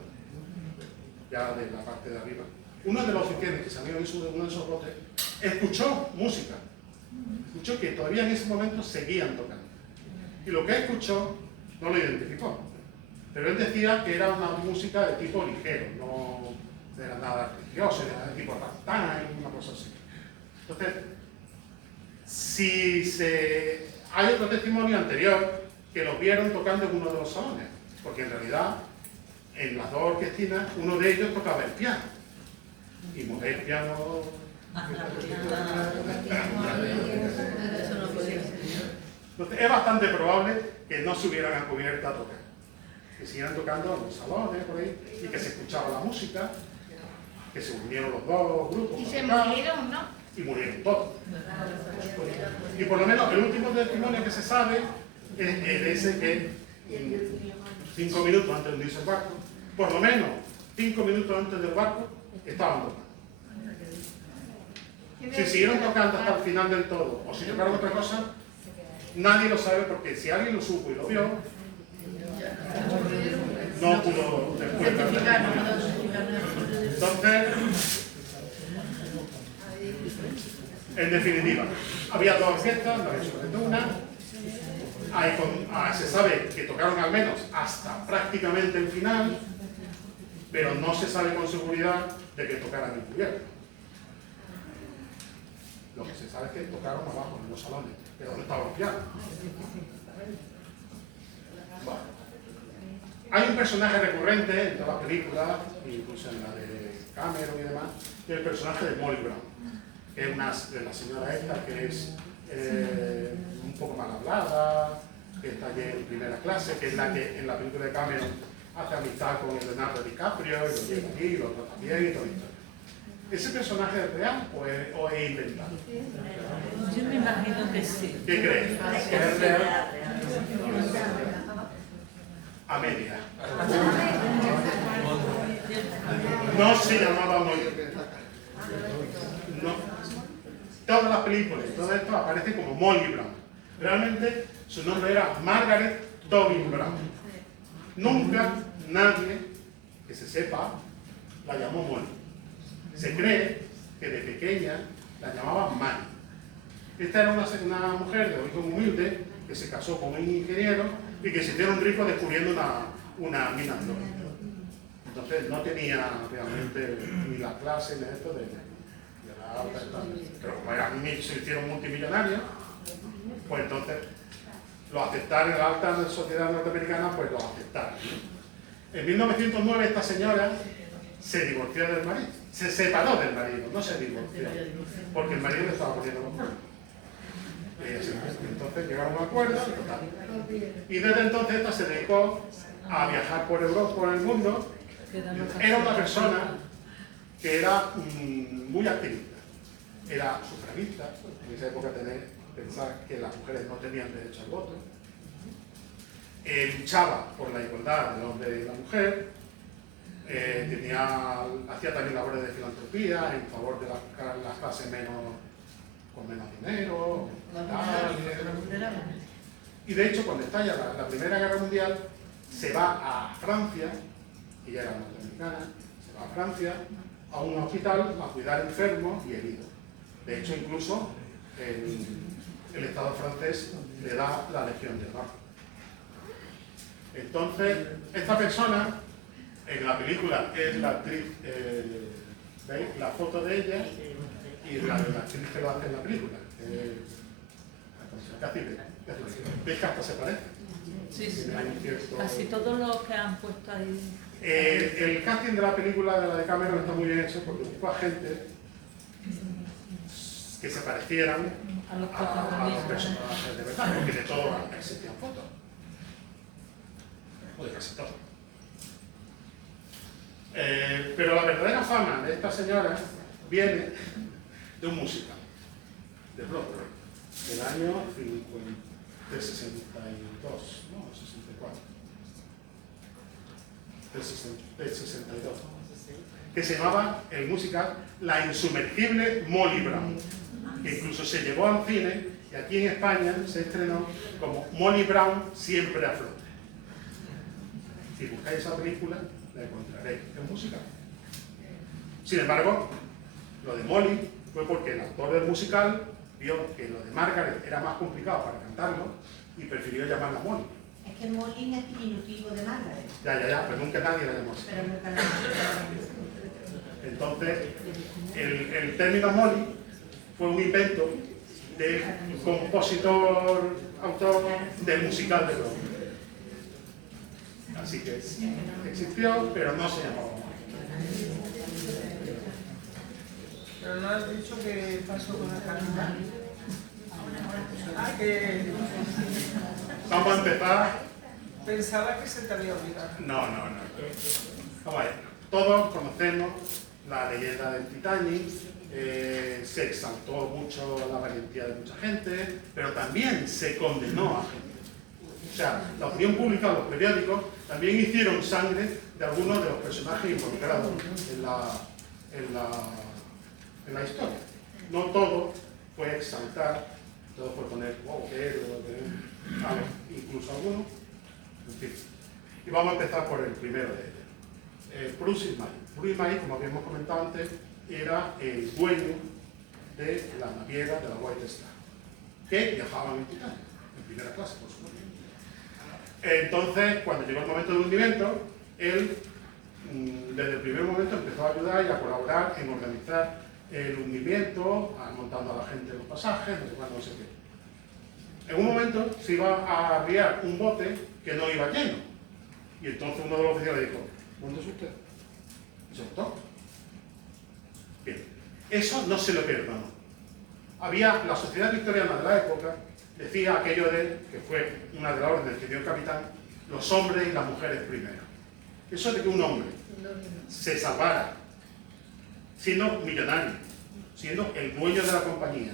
ya de la parte de arriba, uno de los oficiales que salió de uno de esos botes escuchó música, escuchó que todavía en ese momento seguían tocando. Y lo que escuchó no lo identificó, pero él decía que era una música de tipo ligero, no era nada religioso, era de tipo ragtime, una cosa así. Entonces, hay otro testimonio anterior que los vieron tocando en uno de los salones, porque en realidad en las dos orquestinas uno de ellos tocaba el piano. Y mover el piano... Entonces, es bastante probable que no se hubieran cubierto a tocar, que siguieran tocando en los salones por ahí y que se escuchaba la música, que se unieron los dos grupos. Y se murieron, ¿no? Y murieron todos. Y por lo menos el último testimonio que se sabe es ese que 5 minutos antes de hundirse el barco, por lo menos 5 minutos antes del barco, estaban tocando. Si siguieron tocando hasta el final del todo o si tocaron otra cosa, nadie lo sabe, porque si alguien lo supo y lo vio, no pudo después dar. Entonces, en definitiva, había dos orquestas, no había solamente una. Se sabe que tocaron al menos hasta prácticamente el final, pero no se sabe con seguridad de que tocaran en cubierta. Lo que se sabe es que tocaron abajo en los salones, pero no estaban pianos. Bueno. Hay un personaje recurrente en todas las películas, incluso en la de Cameron y demás, que es el personaje de Molly Brown, que es una de la señora esta que es un poco mal hablada, que está allí en primera clase, que es la que en la película de Cameron hace amistad con el Leonardo DiCaprio y lo lleva aquí, lo trata bien y todo esto. ¿Ese personaje es real o es inventado? Yo me imagino que sí. ¿Qué crees? ¿Que es real? A media. No se llamaba Molly. No. Todas las películas, todo esto aparece como Molly Brown. Realmente su nombre era Margaret Tobin Brown. Nunca nadie que se sepa la llamó Molly. Se cree que de pequeña la llamaban Mari. Esta era una mujer de origen humilde que se casó con un ingeniero y que se hicieron ricos descubriendo una mina de oro. Entonces no tenía realmente ni la clase ni esto de la alta estancia. Pero como se hicieron multimillonarios, pues entonces lo aceptaron en la alta sociedad norteamericana, pues lo aceptaron. En 1909 esta señora se divorció del marido, se separó del marido, no se divorció, porque el marido le estaba poniendo los cuernos. Entonces llegaron a un acuerdo y total. Y desde entonces esta se dedicó a viajar por Europa, por el mundo. Era una persona que era muy activista, era sufragista, en esa época pensar que las mujeres no tenían derecho al voto, luchaba por la igualdad del hombre y la mujer, hacía también labores de filantropía en favor de las clases con menos dinero, y de hecho cuando estalla la Primera Guerra Mundial se va a Francia, ella era norteamericana, se va a Francia a un hospital a cuidar enfermos y heridos. De hecho incluso el Estado francés le da la Legión de Honor. Entonces esta persona en la película es la actriz, ¿veis? La foto de ella y la actriz que lo hace en la película. ¿Veis que hasta se parece? Sí, sí. Hay un cierto... Casi todos los que han puesto ahí. El casting de la película de la de Cameron está muy bien hecho porque buscó a gente que se parecieran A los a los personajes de verdad, porque de todo existían fotos. O de casi todo. Pero la verdadera fama de esta señora viene de un musical, de Broadway, del año 62, no, 64, del 62, que se llamaba el musical La insumergible Molly Brown, que incluso se llevó al cine y aquí en España se estrenó como Molly Brown siempre a flote. Si buscáis esa película, la encontraréis, es musical. Sin embargo, lo de Molly fue porque el autor del musical vio que lo de Margaret era más complicado para cantarlo y prefirió llamarla Molly. Es que Molly es diminutivo de Margaret. Ya, pero nunca nadie la llamó así. Pero nunca la Entonces, el término Molly fue un invento del compositor, autor del musical de Broadway. Así que existió, pero no se llamaba Molly. Pero no has dicho qué pasó con la carta. Ah, que Vamos a empezar. pensaba que se te había olvidado. No. Vamos a ver. Todos conocemos la leyenda del Titanic, se exaltó mucho la valentía de mucha gente, pero también se condenó a gente. O sea, la opinión pública, los periódicos, también hicieron sangre de algunos de los personajes involucrados en la historia. No todo fue exaltar, todo fue poner, wow, qué héroe, incluso algunos, en fin. Y vamos a empezar por el primero de ellos. Bruce Ismay. Bruce Ismay, como habíamos comentado antes, era el dueño de la naviera de la White Star, que viajaba en Titanic, en primera clase, por supuesto. Entonces, cuando llegó el momento del hundimiento, él desde el primer momento empezó a ayudar y a colaborar en organizar el hundimiento, montando a la gente en los pasajes, no sé qué. En un momento se iba a arriar un bote que no iba lleno. Y entonces uno de los oficiales dijo, ¿dónde es usted? Y se soltó. Bien, eso no se lo perdonó. La sociedad victoriana de la época decía aquello que fue una de las órdenes que dio el capitán, los hombres y las mujeres primero. Eso de que un hombre se salvara siendo millonario, siendo el dueño de la compañía,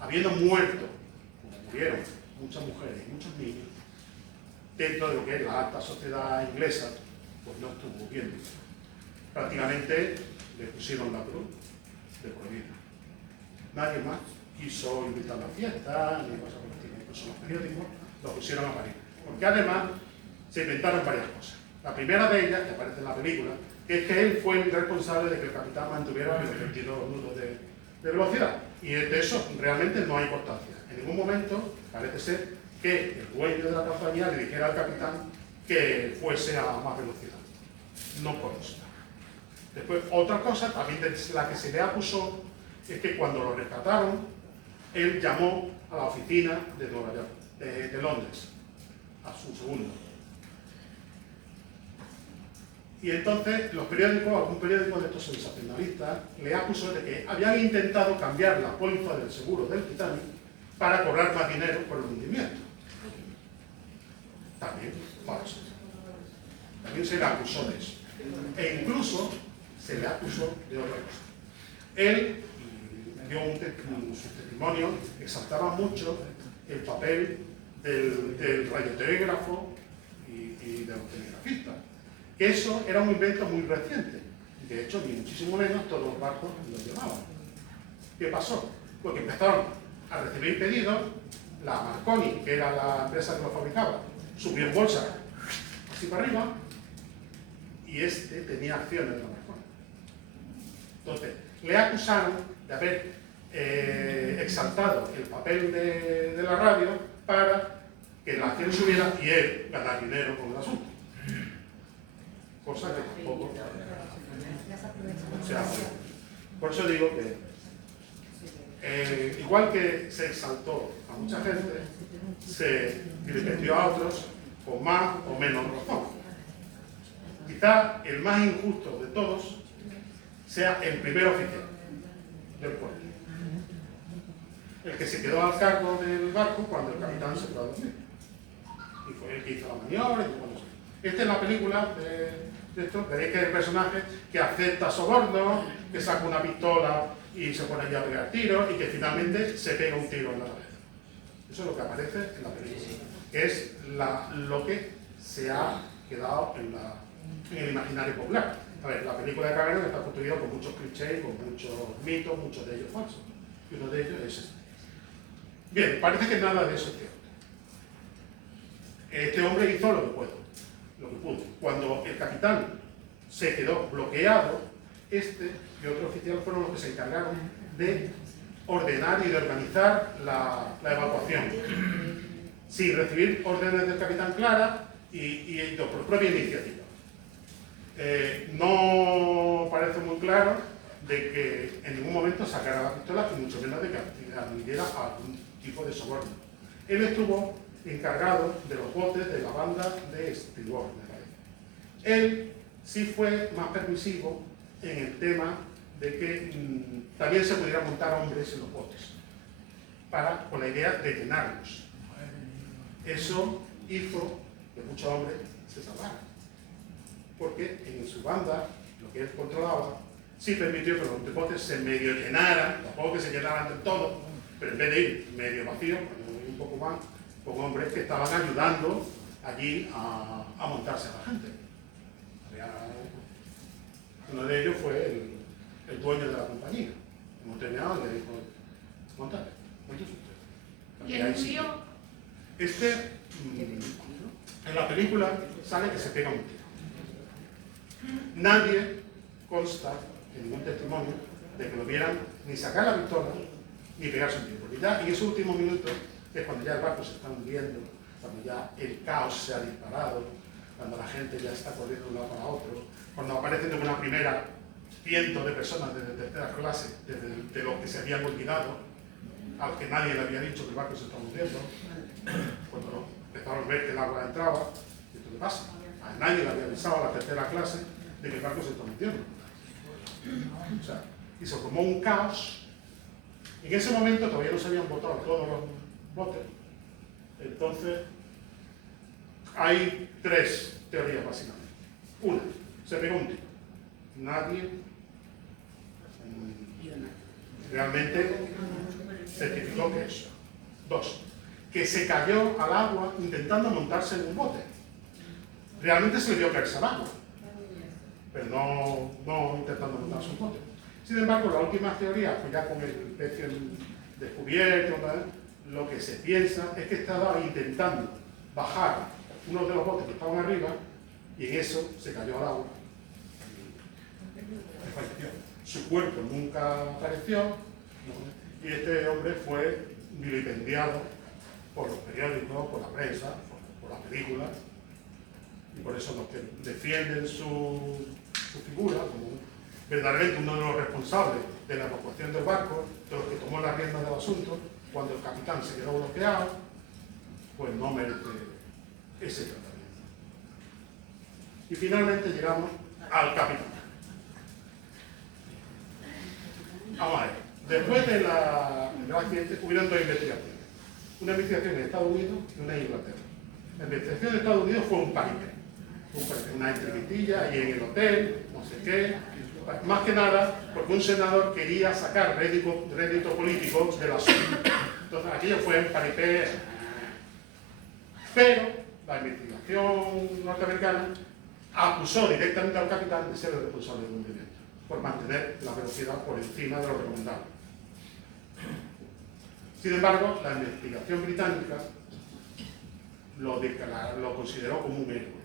habiendo muerto, como murieron muchas mujeres y muchos niños, dentro de lo que es la alta sociedad inglesa, pues no estuvo bien. Prácticamente le pusieron la cruz de por vida. Nadie más quiso invitar a la fiesta, ni cosas por el estilo. Incluso los periódicos lo pusieron a parir. Porque además se inventaron varias cosas. La primera de ellas, que aparece en la película, es que él fue el responsable de que el capitán mantuviera los 22 nudos de velocidad. Y de eso realmente no hay importancia. En ningún momento parece ser que el dueño de la compañía le dijera al capitán que fuese a más velocidad. No consta. Después, otra cosa, también de la que se le acusó, es que cuando lo rescataron, él llamó a la oficina de Nueva York, de Londres, a su segundo. Y entonces los periódicos, algún periódico de estos sensacionalistas, le acusó de que habían intentado cambiar la póliza del seguro del Titanic para cobrar más dinero por el hundimiento. También falso. También se le acusó de eso. E incluso se le acusó de otra cosa. Él dio su testimonio, exaltaba mucho el papel del radiotelégrafo y de los telegrafistas. Eso era un invento muy reciente. De hecho, ni muchísimo menos todos los barcos lo llevaban. ¿Qué pasó? Pues que empezaron a recibir pedidos, la Marconi, que era la empresa que lo fabricaba, subió en bolsa así para arriba, y este tenía acciones de la Marconi. Entonces, le acusaron de haber exaltado el papel de la radio para que la acción subiera y él ganar dinero con el asunto. Cosa que tampoco se hace. Por eso digo que, igual que se exaltó a mucha gente, se vilipendió a otros con más o menos razón. Quizá el más injusto de todos sea el primer oficial del puerto, el que se quedó al cargo del barco cuando el capitán se fue a dormir. Y fue el que hizo la maniobra y todo eso. Esta es la película de esto. Veréis que hay el personaje que acepta soborno, que saca una pistola y se pone allí a pegar tiros y que finalmente se pega un tiro en la cabeza. Eso es lo que aparece en la película. Que es lo que se ha quedado en el imaginario popular. A ver, la película de Cameron está construida con muchos clichés, con muchos mitos, muchos de ellos falsos. Y uno de ellos es este. Bien, parece que nada de eso es cierto. Este hombre hizo lo que pudo. Cuando el capitán se quedó bloqueado, este y otro oficial fueron los que se encargaron de ordenar y de organizar la evacuación, sin recibir órdenes del capitán claras y por propia iniciativa. No parece muy claro de que en ningún momento sacara la pistola y mucho menos de que admitiera algún tipo de soborno. Él estuvo encargado de los botes de la banda de estribor, me parece. Él sí fue más permisivo en el tema de que también se pudiera montar hombres en los botes, con la idea de llenarlos. Eso hizo que muchos hombres se salvaran, porque en su banda, lo que él controlaba, sí permitió que los botes se medio llenaran, tampoco que se llenaran del todo, pero en vez de ir medio vacío, un poco más, con hombres que estaban ayudando allí a montarse a la gente. Uno de ellos fue el dueño de la compañía. Como terminaba, le dijo, montate, montate usted. ¿Y el judío? En la película sale que se pega un tiro. Nadie consta en ningún testimonio de que lo vieran ni sacar la pistola ni pegarse un tiro. Porque ya en esos últimos minutos, que es cuando ya el barco se está hundiendo, cuando ya el caos se ha disparado, cuando la gente ya está corriendo de un lado para otro, cuando aparecen de una primera cientos de personas de tercera clase, de lo que se habían olvidado, a los que nadie le había dicho que el barco se estaba hundiendo, cuando empezaron a ver que el agua entraba, ¿esto qué pasa? A nadie le había avisado a la tercera clase de que el barco se estaba hundiendo. O sea, y se formó un caos. En ese momento todavía no se habían botado todos los botes. Entonces, hay tres teorías básicamente. Una, se pegó un tiro. Nadie realmente certificó que eso. Dos, que se cayó al agua intentando montarse en un bote. Realmente se le dio caerse al agua, pero no intentando montarse en un bote. Sin embargo, la última teoría, pues ya con el pecio descubierto, lo que se piensa es que estaba intentando bajar uno de los botes que estaban arriba y en eso se cayó al agua y falleció. Su cuerpo nunca apareció, ¿no? Y este hombre fue vilipendiado por los periódicos, por la prensa, por las películas, y por eso los que defienden su figura como verdaderamente uno de los responsables de la evacuación del barco, de los que tomó la rienda del asunto, cuando el capitán se quedó bloqueado, pues no merece ese tratamiento. Y finalmente llegamos al capitán. Vamos a ver. Después del accidente hubieron dos investigaciones. Una investigación en Estados Unidos y una en Inglaterra. La investigación en Estados Unidos fue un paripé. Una entrevistilla ahí en el hotel, no sé qué. Más que nada porque un senador quería sacar rédito político del asunto. Entonces aquello fue un paripé. Pero la investigación norteamericana acusó directamente al capitán de ser el responsable del hundimiento, por mantener la velocidad por encima de lo recomendable. Sin embargo, la investigación británica lo consideró como un héroe.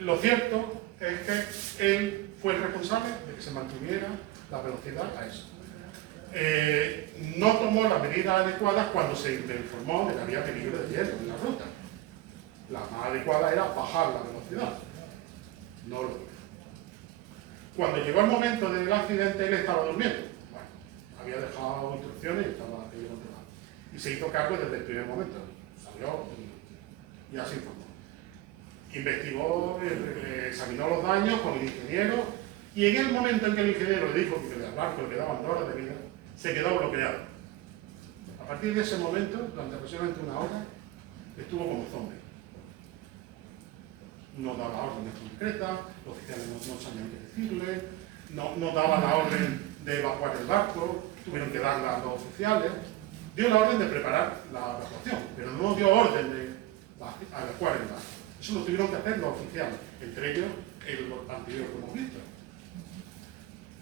Lo cierto es que él fue el responsable de que se mantuviera la velocidad a eso. No tomó las medidas adecuadas cuando se le informó de que había peligro de hielo en la ruta. La más adecuada era bajar la velocidad. No lo hizo. Cuando llegó el momento del accidente, él estaba durmiendo. Bueno, había dejado instrucciones y estaba controlado. Y se hizo cargo desde el primer momento. Salió y ya se informó. Investigó, examinó los daños con el ingeniero, y en el momento en que el ingeniero le dijo que el barco le quedaban 2 horas de vida, se quedó bloqueado. A partir de ese momento, durante aproximadamente 1 hora, estuvo como zombie. No daba órdenes concretas, los oficiales no sabían qué decirle, no daba la orden de evacuar el barco, tuvieron que darla a los oficiales. Dio la orden de preparar la evacuación, pero no dio orden de evacuar el barco. Eso lo tuvieron que hacer los oficiales, entre ellos el anterior que hemos visto.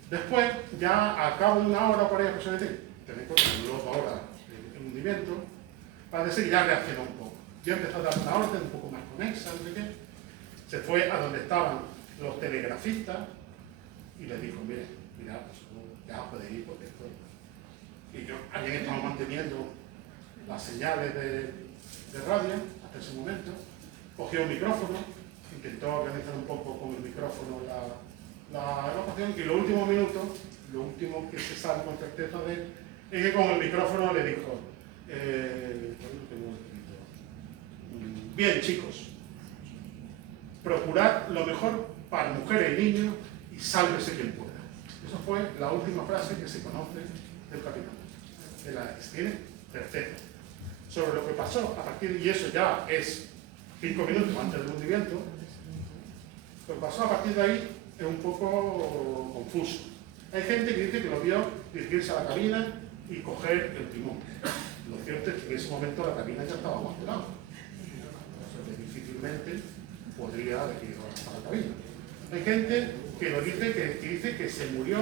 Después, ya a cabo de 1 hora por ahí aproximadamente, tenéis en cuenta que duró 2 horas el hundimiento, parece que ya reaccionó un poco. Ya empezó a dar una orden un poco más conexa, no sé qué. Se fue a donde estaban los telegrafistas y les dijo, mire, mirad, ya podéis ir porque esto... Y ellos habían estado manteniendo las señales de radio hasta ese momento. Cogió un micrófono, intentó organizar un poco con el micrófono la evacuación, y los últimos minutos, lo último que se sabe con certeza de él, es que con el micrófono le dijo, bien chicos, procurad lo mejor para mujeres y niños y sálvese quien pueda. Esa fue la última frase que se conoce del capitán. De la tiene perfecta. Sobre lo que pasó a partir de, y eso ya es 5 minutos antes del hundimiento, lo que pasó a partir de ahí es un poco confuso. Hay gente que dice que lo vio dirigirse a la cabina y coger el timón. Lo cierto es que en ese momento la cabina ya estaba abandonada. O sea que difícilmente podría haber ido hasta la cabina. Hay gente que lo dice que se murió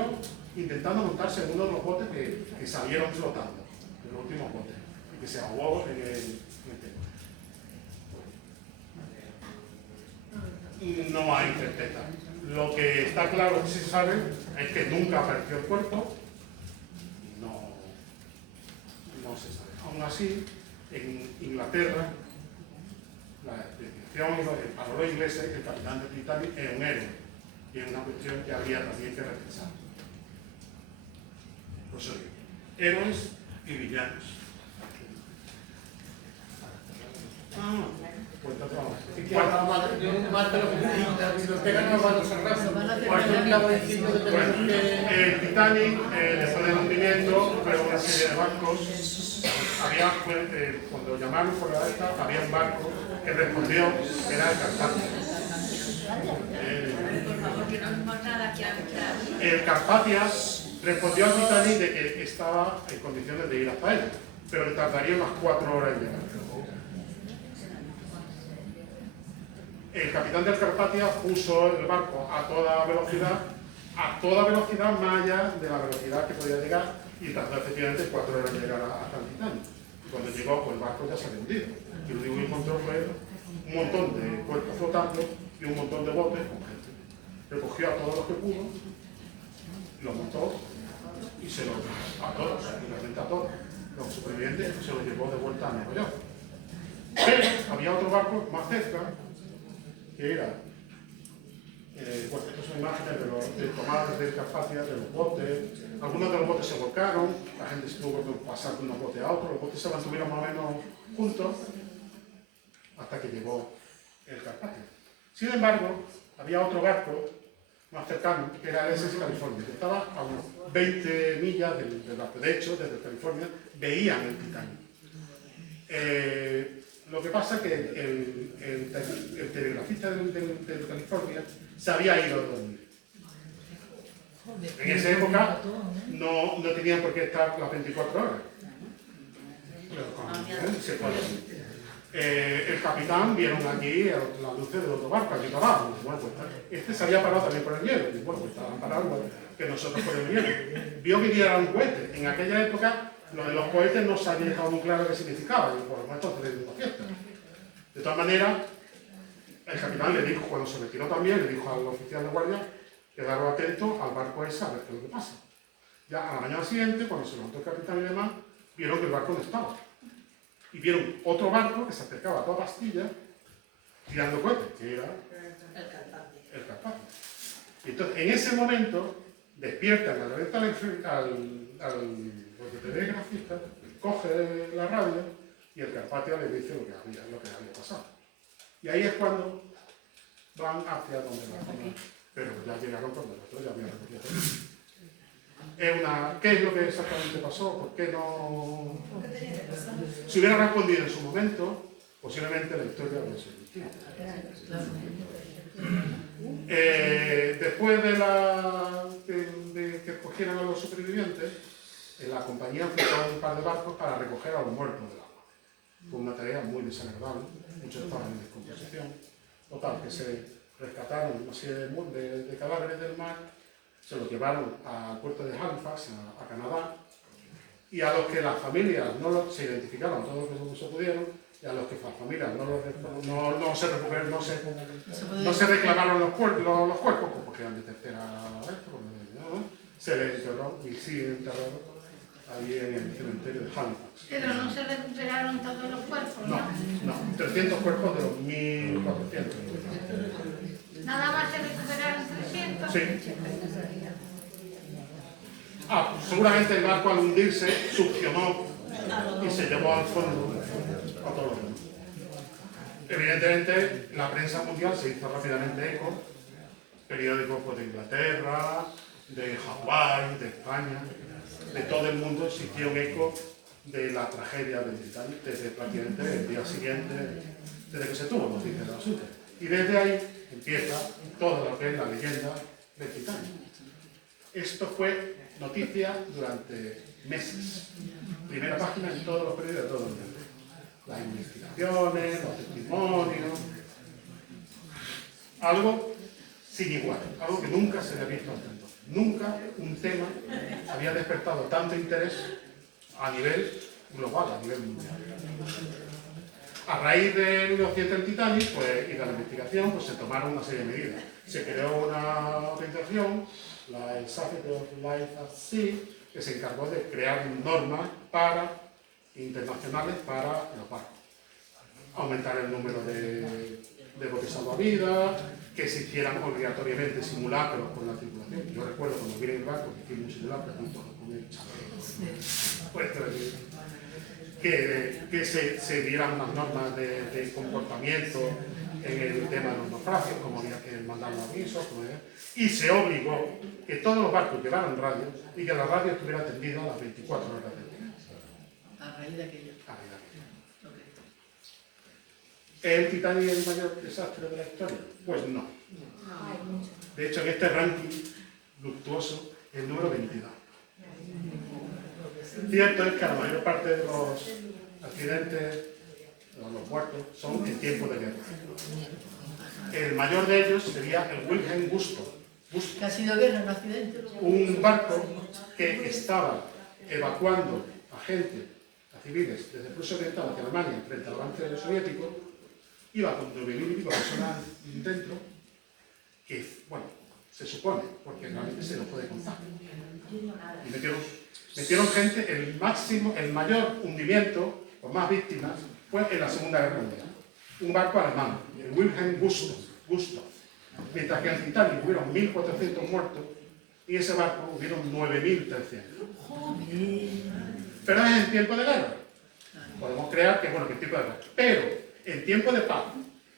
intentando montarse en uno de los botes que salieron flotando, de los últimos botes, y que se ahogó en el tema. No hay certeza. Lo que está claro que sí se sabe es que nunca apareció el cuerpo. No se sabe. Aún así, en Inglaterra, la descripción para los ingleses, el capitán de Titanic es un héroe. Y es una cuestión que habría también que repensar. Por eso digo, héroes y villanos. El Titanic, después del hundimiento, pero una serie de barcos, cuando llamaron por la esta, había un barco que respondió, que era el Carpathia. El Carpathia respondió al Titanic de que estaba en condiciones de ir hasta él, pero le tardaría unas 4 horas en llegar. El capitán del Carpathia puso el barco a toda velocidad más allá de la velocidad que podía llegar, y tardó efectivamente 4 horas en llegar hasta el Titanic. Y cuando llegó, pues el barco ya se había hundido. Y lo único que encontró fue un montón de cuerpos flotando y un montón de botes con gente. Recogió a todos los que pudo, los montó y se los a todos, realmente a todos. Los supervivientes se los llevó de vuelta a Nueva York. Pero había otro barco más cerca, que era, bueno, estas son imágenes de tomadas del Carpathia, de los botes. Algunos de los botes se volcaron, la gente se tuvo que pasar de unos botes a otros, los botes se mantuvieron más o menos juntos. hasta que llegó el Carpathia. Sin embargo, había otro barco más cercano, que era el SS California, que estaba a unos 20 millas del barco. De hecho, desde California veían el Titanic. Lo que pasa es que el telegrafista del California se había ido a dormir. En esa época no tenían por qué estar las 24 horas. Se fue así. El capitán vieron allí las luces del otro barco, aquí parados. Bueno, pues, este se había parado también por el hielo. Y bueno, pues estaban parados igual que nosotros por el hielo. Vio que era un cohete. En aquella época, lo de los cohetes no se había dejado muy claro qué significaba. Y por lo tanto, teniendo fiesta. De todas maneras, el capitán le dijo, cuando se retiró también, le dijo al oficial de guardia, quedaros atentos al barco ese a ver qué es lo que pasa. Ya a la mañana siguiente, cuando se levantó el capitán y demás, vieron que el barco no estaba. Y vieron otro barco que se acercaba a toda pastilla tirando cohetes, que era el Carpathia. Y entonces, en ese momento, despiertan al telegrafista, coge la radio y el Carpathia le dice lo que había pasado. Y ahí es cuando van hacia donde la zona, pero ya llegaron cuando nosotros ya habíamos recogido todo. ¿Qué es lo que exactamente pasó? ¿Por qué no? Si hubiera respondido en su momento, posiblemente la historia habría sido distinta. Después de que cogieran a los supervivientes, la compañía fue un par de barcos para recoger a los muertos del agua. Fue una tarea muy desagradable, muchos estaban en descomposición. Total, que se rescataron una serie de cadáveres del mar, se los llevaron al puerto de Halifax, a Canadá, y a los que las familias se identificaron todos los que se pudieron, y a los que las familias no se reclamaron los cuerpos, pues porque eran de tercera vez, se les enterró y siguen enterrados ahí en el cementerio de Halifax. Pero no se recuperaron todos los cuerpos, ¿no? No, 300 cuerpos de los 1400. Nada más se recuperaron 300. Sí. Seguramente el barco al hundirse succionó y se llevó al fondo a todos los demás. Evidentemente, la prensa mundial se hizo rápidamente eco, periódicos pues, de Inglaterra, de Hawái, de España, de todo el mundo se hicieron eco de la tragedia del Titanic desde prácticamente el día siguiente, desde que se tuvo noticia del asunto. Y desde ahí empieza todo lo que es la leyenda del Titanic. Esto fue noticia durante meses. Primera página en todos los periódicos de todo el mundo. Las investigaciones, los testimonios. Algo sin igual, algo que nunca se había visto antes. Nunca un tema había despertado tanto interés a nivel global, a nivel mundial. A raíz de 1900 el Titanic y de la investigación, pues se tomaron una serie de medidas. Se creó una organización, el Society of Life at Sea, que se encargó de crear normas internacionales para los barcos. Aumentar el número de botes salvavidas, que se hicieran obligatoriamente simulacros con la tripulación. Yo recuerdo cuando vi el barco que hicimos un simulacro con el chaleco. Que se dieran unas normas de comportamiento en el tema de los naufragios, como había que mandar los avisos, y se obligó que todos los barcos llevaran radio y que la radio estuviera atendida a las 24 horas del día. A raíz de aquello. ¿Es el Titanic el mayor desastre de la historia? Pues no. De hecho, en este ranking luctuoso, el número 22. Cierto es que la mayor parte de los accidentes, los muertos, son en tiempo de guerra. El mayor de ellos sería el Wilhelm Gustloff. Que ha sido guerra, no accidente. Un barco que estaba evacuando a gente, a civiles, desde Prusia Oriental hacia Alemania frente al avance soviético. Iba con 9.000 y pico personas dentro, que, bueno, se supone, porque realmente se lo puede contar. Y metieron gente, el mayor hundimiento, con más víctimas, fue en la Segunda Guerra Mundial. Un barco alemán, el Wilhelm Gustloff. Mientras que en el Titanic hubieron 1.400 muertos, y en ese barco hubieron 9.300. Pero es en tiempo de guerra. Podemos creer que, bueno, que en tiempo de guerra. Pero en tiempo de paz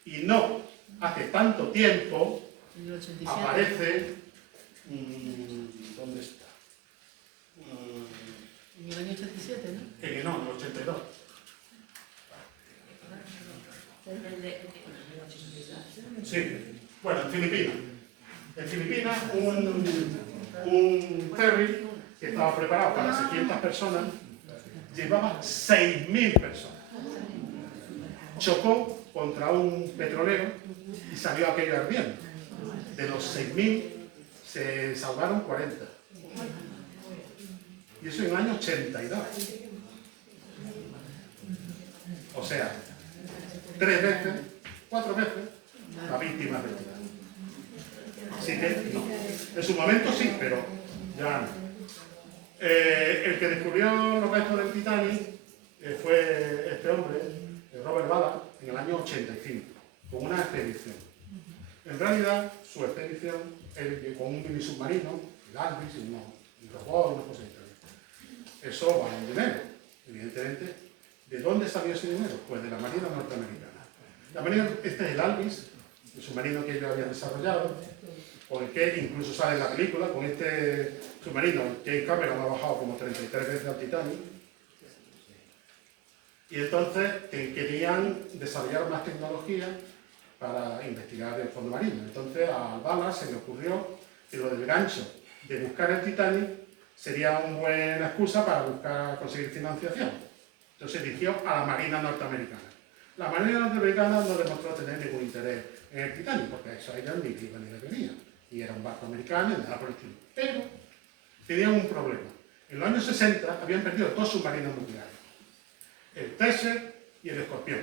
y no hace tanto tiempo, En el 87. aparece... ¿dónde está? En el año 87, ¿no? En el 82. Sí, bueno, en Filipinas. En Filipinas, un ferry que estaba preparado para 600 personas llevaba 6.000 personas. Chocó contra un petrolero y salió aquello ardiendo. De los 6.000 se salvaron 40. Y eso en el año 82. O sea, 3 veces, 4 veces la víctima del Titanic. Así que no. En su momento sí, pero ya no. El que descubrió los restos del Titanic fue este hombre, Robert Ballard, en el año 85, con una expedición. En realidad, su expedición, él con un mini submarino, el Alvis, un robot, una cosa así. Eso vale un dinero, evidentemente. ¿De dónde salió ese dinero? Pues de la Marina norteamericana. La Marina, este es el Alvis, el submarino que ellos habían desarrollado, con el que incluso sale en la película, con este submarino, James Cameron ha bajado como 33 veces al Titanic. Y entonces querían desarrollar más tecnología para investigar el fondo marino. Entonces a Ballard se le ocurrió que lo del gancho de buscar el Titanic sería una buena excusa para conseguir financiación. Entonces eligió a la Marina norteamericana. La Marina norteamericana no demostró tener ningún interés en el Titanic, porque eso a ellos ni iban ni le venía. Y era un barco americano y nada por el estilo. Pero tenían un problema. En los años 60 habían perdido 2 submarinos nucleares. El Texer y el Escorpión.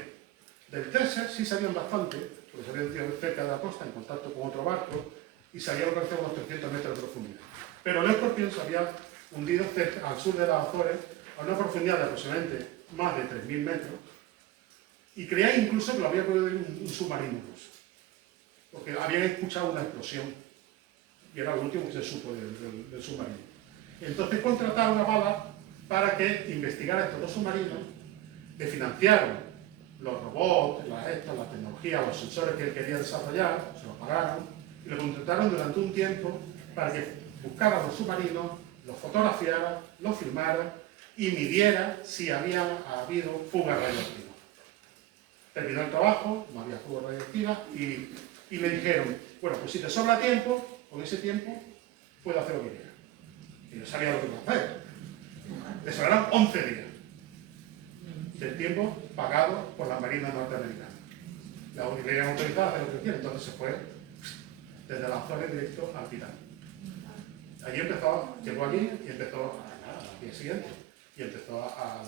Del Texer sí sabían bastante, porque se habían ido cerca de la costa en contacto con otro barco y se había alcanzado unos 300 metros de profundidad. Pero el Escorpión se había hundido cerca, al sur de las Azores a una profundidad de aproximadamente más de 3.000 metros y creía incluso que lo había podido ir un submarino ruso, porque habían escuchado una explosión y era lo último que se supo del submarino. Y entonces contrataron a Ballard para que investigara estos 2 submarinos, le financiaron los robots, la tecnología, los sensores que él quería desarrollar, se los pagaron y lo contrataron durante un tiempo para que buscara los submarinos, los fotografiara, los filmara y midiera si había habido fuga radioactiva. Terminó el trabajo, no había fuga radioactiva y le dijeron, bueno, pues si te sobra tiempo, con ese tiempo puedo hacer lo que quiera. Y no sabía lo que iba a hacer. Le sobraron 11 días del tiempo pagado por la Marina norteamericana. La habían autorizado a hacer lo que quiera, entonces se fue desde las Azores directo al Titanic. Allí llegó allí y empezó al día siguiente y empezó a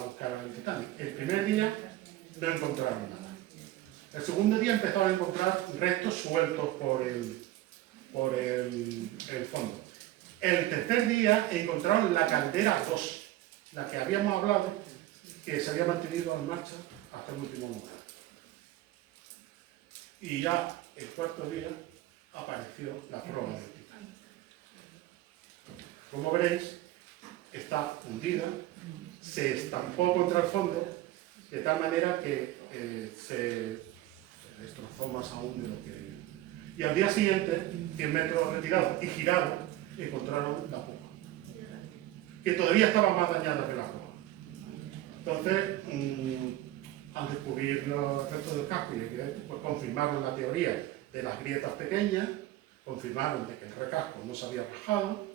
buscar el Titanic. El primer día no encontraron nada. El segundo día empezaron a encontrar restos sueltos por el fondo. El tercer día encontraron la caldera 2, la que habíamos hablado, que se había mantenido en marcha hasta el último momento. Y ya el cuarto día apareció la proa del Titanic. Como veréis, está hundida, se estampó contra el fondo, de tal manera que se destrozó más aún de lo que... Y al día siguiente, 100 metros retirados y girados, encontraron la proa, que todavía estaba más dañada que la proa. Entonces, al descubrir los restos del casco, pues confirmaron la teoría de las grietas pequeñas, confirmaron de que el recasco no se había rajado,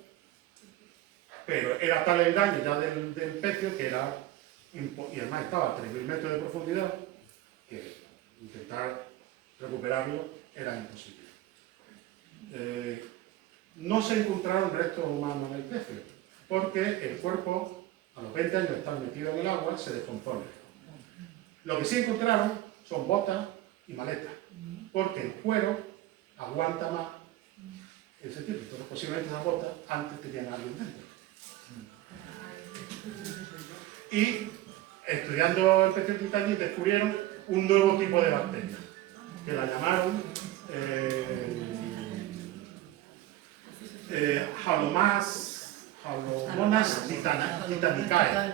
pero era tal el daño ya del pecio que era, y además estaba a 3.000 metros de profundidad, que intentar recuperarlo era imposible. No se encontraron restos humanos en el pecio, porque el cuerpo, a los 20 años de estar metido en el agua, se descompone. Lo que sí encontraron son botas y maletas, porque el cuero aguanta más ese tipo. Entonces, posiblemente esas botas antes tenían a alguien dentro. Y estudiando el pecio Titanic descubrieron un nuevo tipo de bacteria, que la llamaron Halomonas titanicae.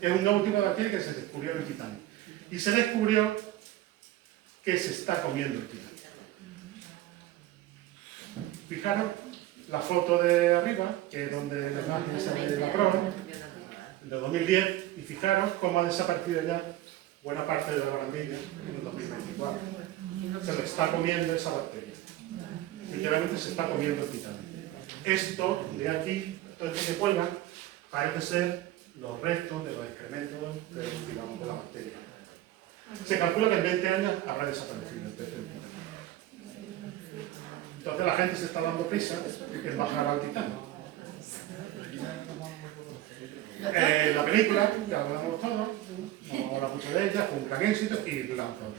Es un nuevo tipo de bacteria que se descubrió en el Titanic. y se descubrió que se está comiendo el Titanic. Fijaros la foto de arriba, que es donde la imagen esa de la proa, de 2010, y fijaros cómo ha desaparecido ya buena parte de la barandilla en el 2024. Se lo está comiendo esa bacteria. Literalmente se está comiendo el Titanic. Esto de aquí, todo esto que cuelga, parece ser los restos de los excrementos digamos, de la bacteria. Se calcula que en 20 años habrá desaparecido el pez del Titanic. Entonces la gente se está dando prisa en bajar al Titanic. La película, ya hablamos todos, no vamos a hablar mucho de ella, fue un gran éxito y lanzó.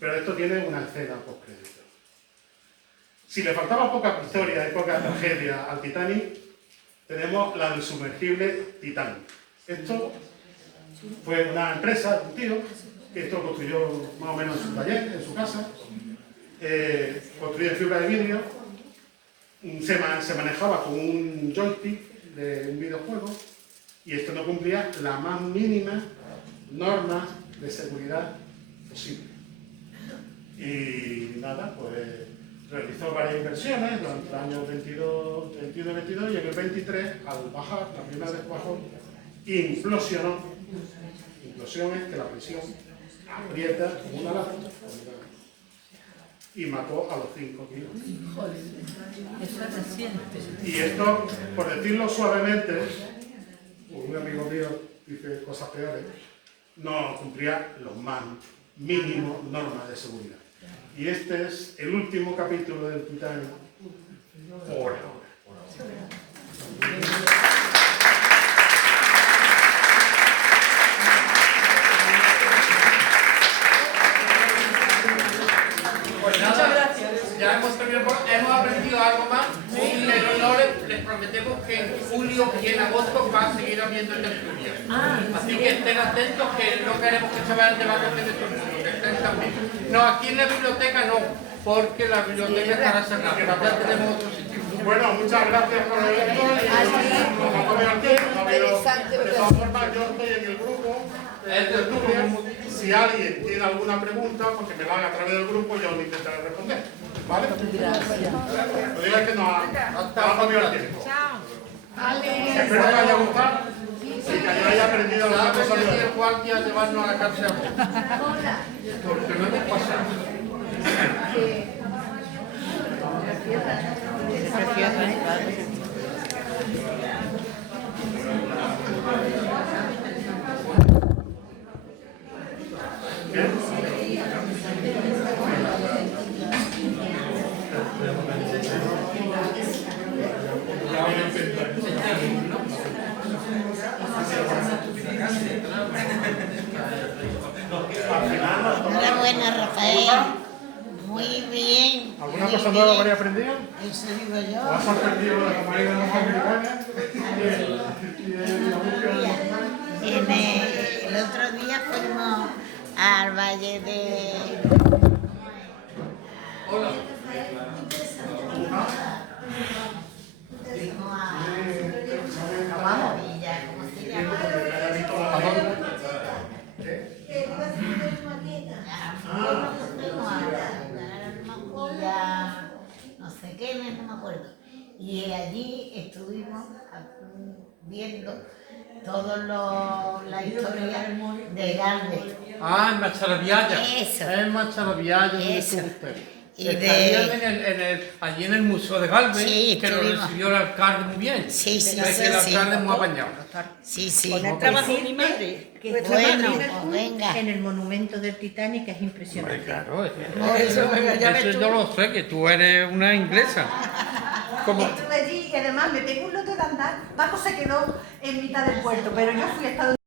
Pero esto tiene una escena postcrédito. Si le faltaba poca historia y poca tragedia al Titanic, tenemos la del sumergible Titanic. Esto fue una empresa, un tío, que esto lo construyó más o menos en su taller, en su casa, construido en fibra de vidrio, se manejaba con un joystick de un videojuego y esto no cumplía la más mínima norma de seguridad posible. Y nada, pues realizó varias inversiones durante el año 21 y 22 y en el 23, al bajar, la primera vez que bajó, implosionó. Implosión es que la presión aprieta como una lata y mató a los 5 kilos. Eso es reciente. Y esto, por decirlo suavemente, un amigo mío dice cosas peores, no cumplía los más mínimos normas de seguridad. Y este es el último capítulo del Titanic por ahora. Pues nada, ya hemos terminado, hemos aprendido algo más, pero no les prometemos que en julio y en agosto va a seguir habiendo tertulia. Así que estén atentos, que no queremos que se vayan de vacaciones todo el mundo, que estén también. No, aquí en la biblioteca no, porque la biblioteca estará cerrada, ya tenemos otro sitio. Bueno, muchas gracias por el esto. De todas formas, yo estoy en el grupo de tertulia. Si alguien tiene alguna pregunta, pues que me la haga a través del grupo y yo lo intentaré responder. ¿Vale? Lo digo es que no ha comido el tiempo. Espero que os haya gustado y que haya aprendido alguna cosa de el guardia a llevarnos a la cárcel. Porque no hemos pasado. Enhorabuena, Rafael. Muy bien. ¿Alguna cosa nueva que habría aprendido? Eso digo yo. ¿O has aprendido de la manera más americana? El otro día fuimos al Valle de... Hola. Fuimos a Maravilla, ¿cómo se llama? No sé qué, no me acuerdo. Y allí estuvimos viendo toda la historia de Galvez. Ah, en Macharabiaya. Eso. En Macharabiaya, donde Eso. estuvo usted. Y Estarían allí en el Museo de Galvez, Sí, que lo estuvimos. recibió el alcalde muy bien. Sí, sí, Es que sí, el sí. alcalde es muy apañado. Sí, sí. Trabajó mi madre. Bueno, pues venga. En el monumento del Titanic es impresionante. Claro, Eso, ya ves eso tú. yo lo sé, que tú eres una inglesa. Como, Estuve allí y además me pegó un lote de andar. Paco se quedó en mitad del puerto, pero yo fui a Estados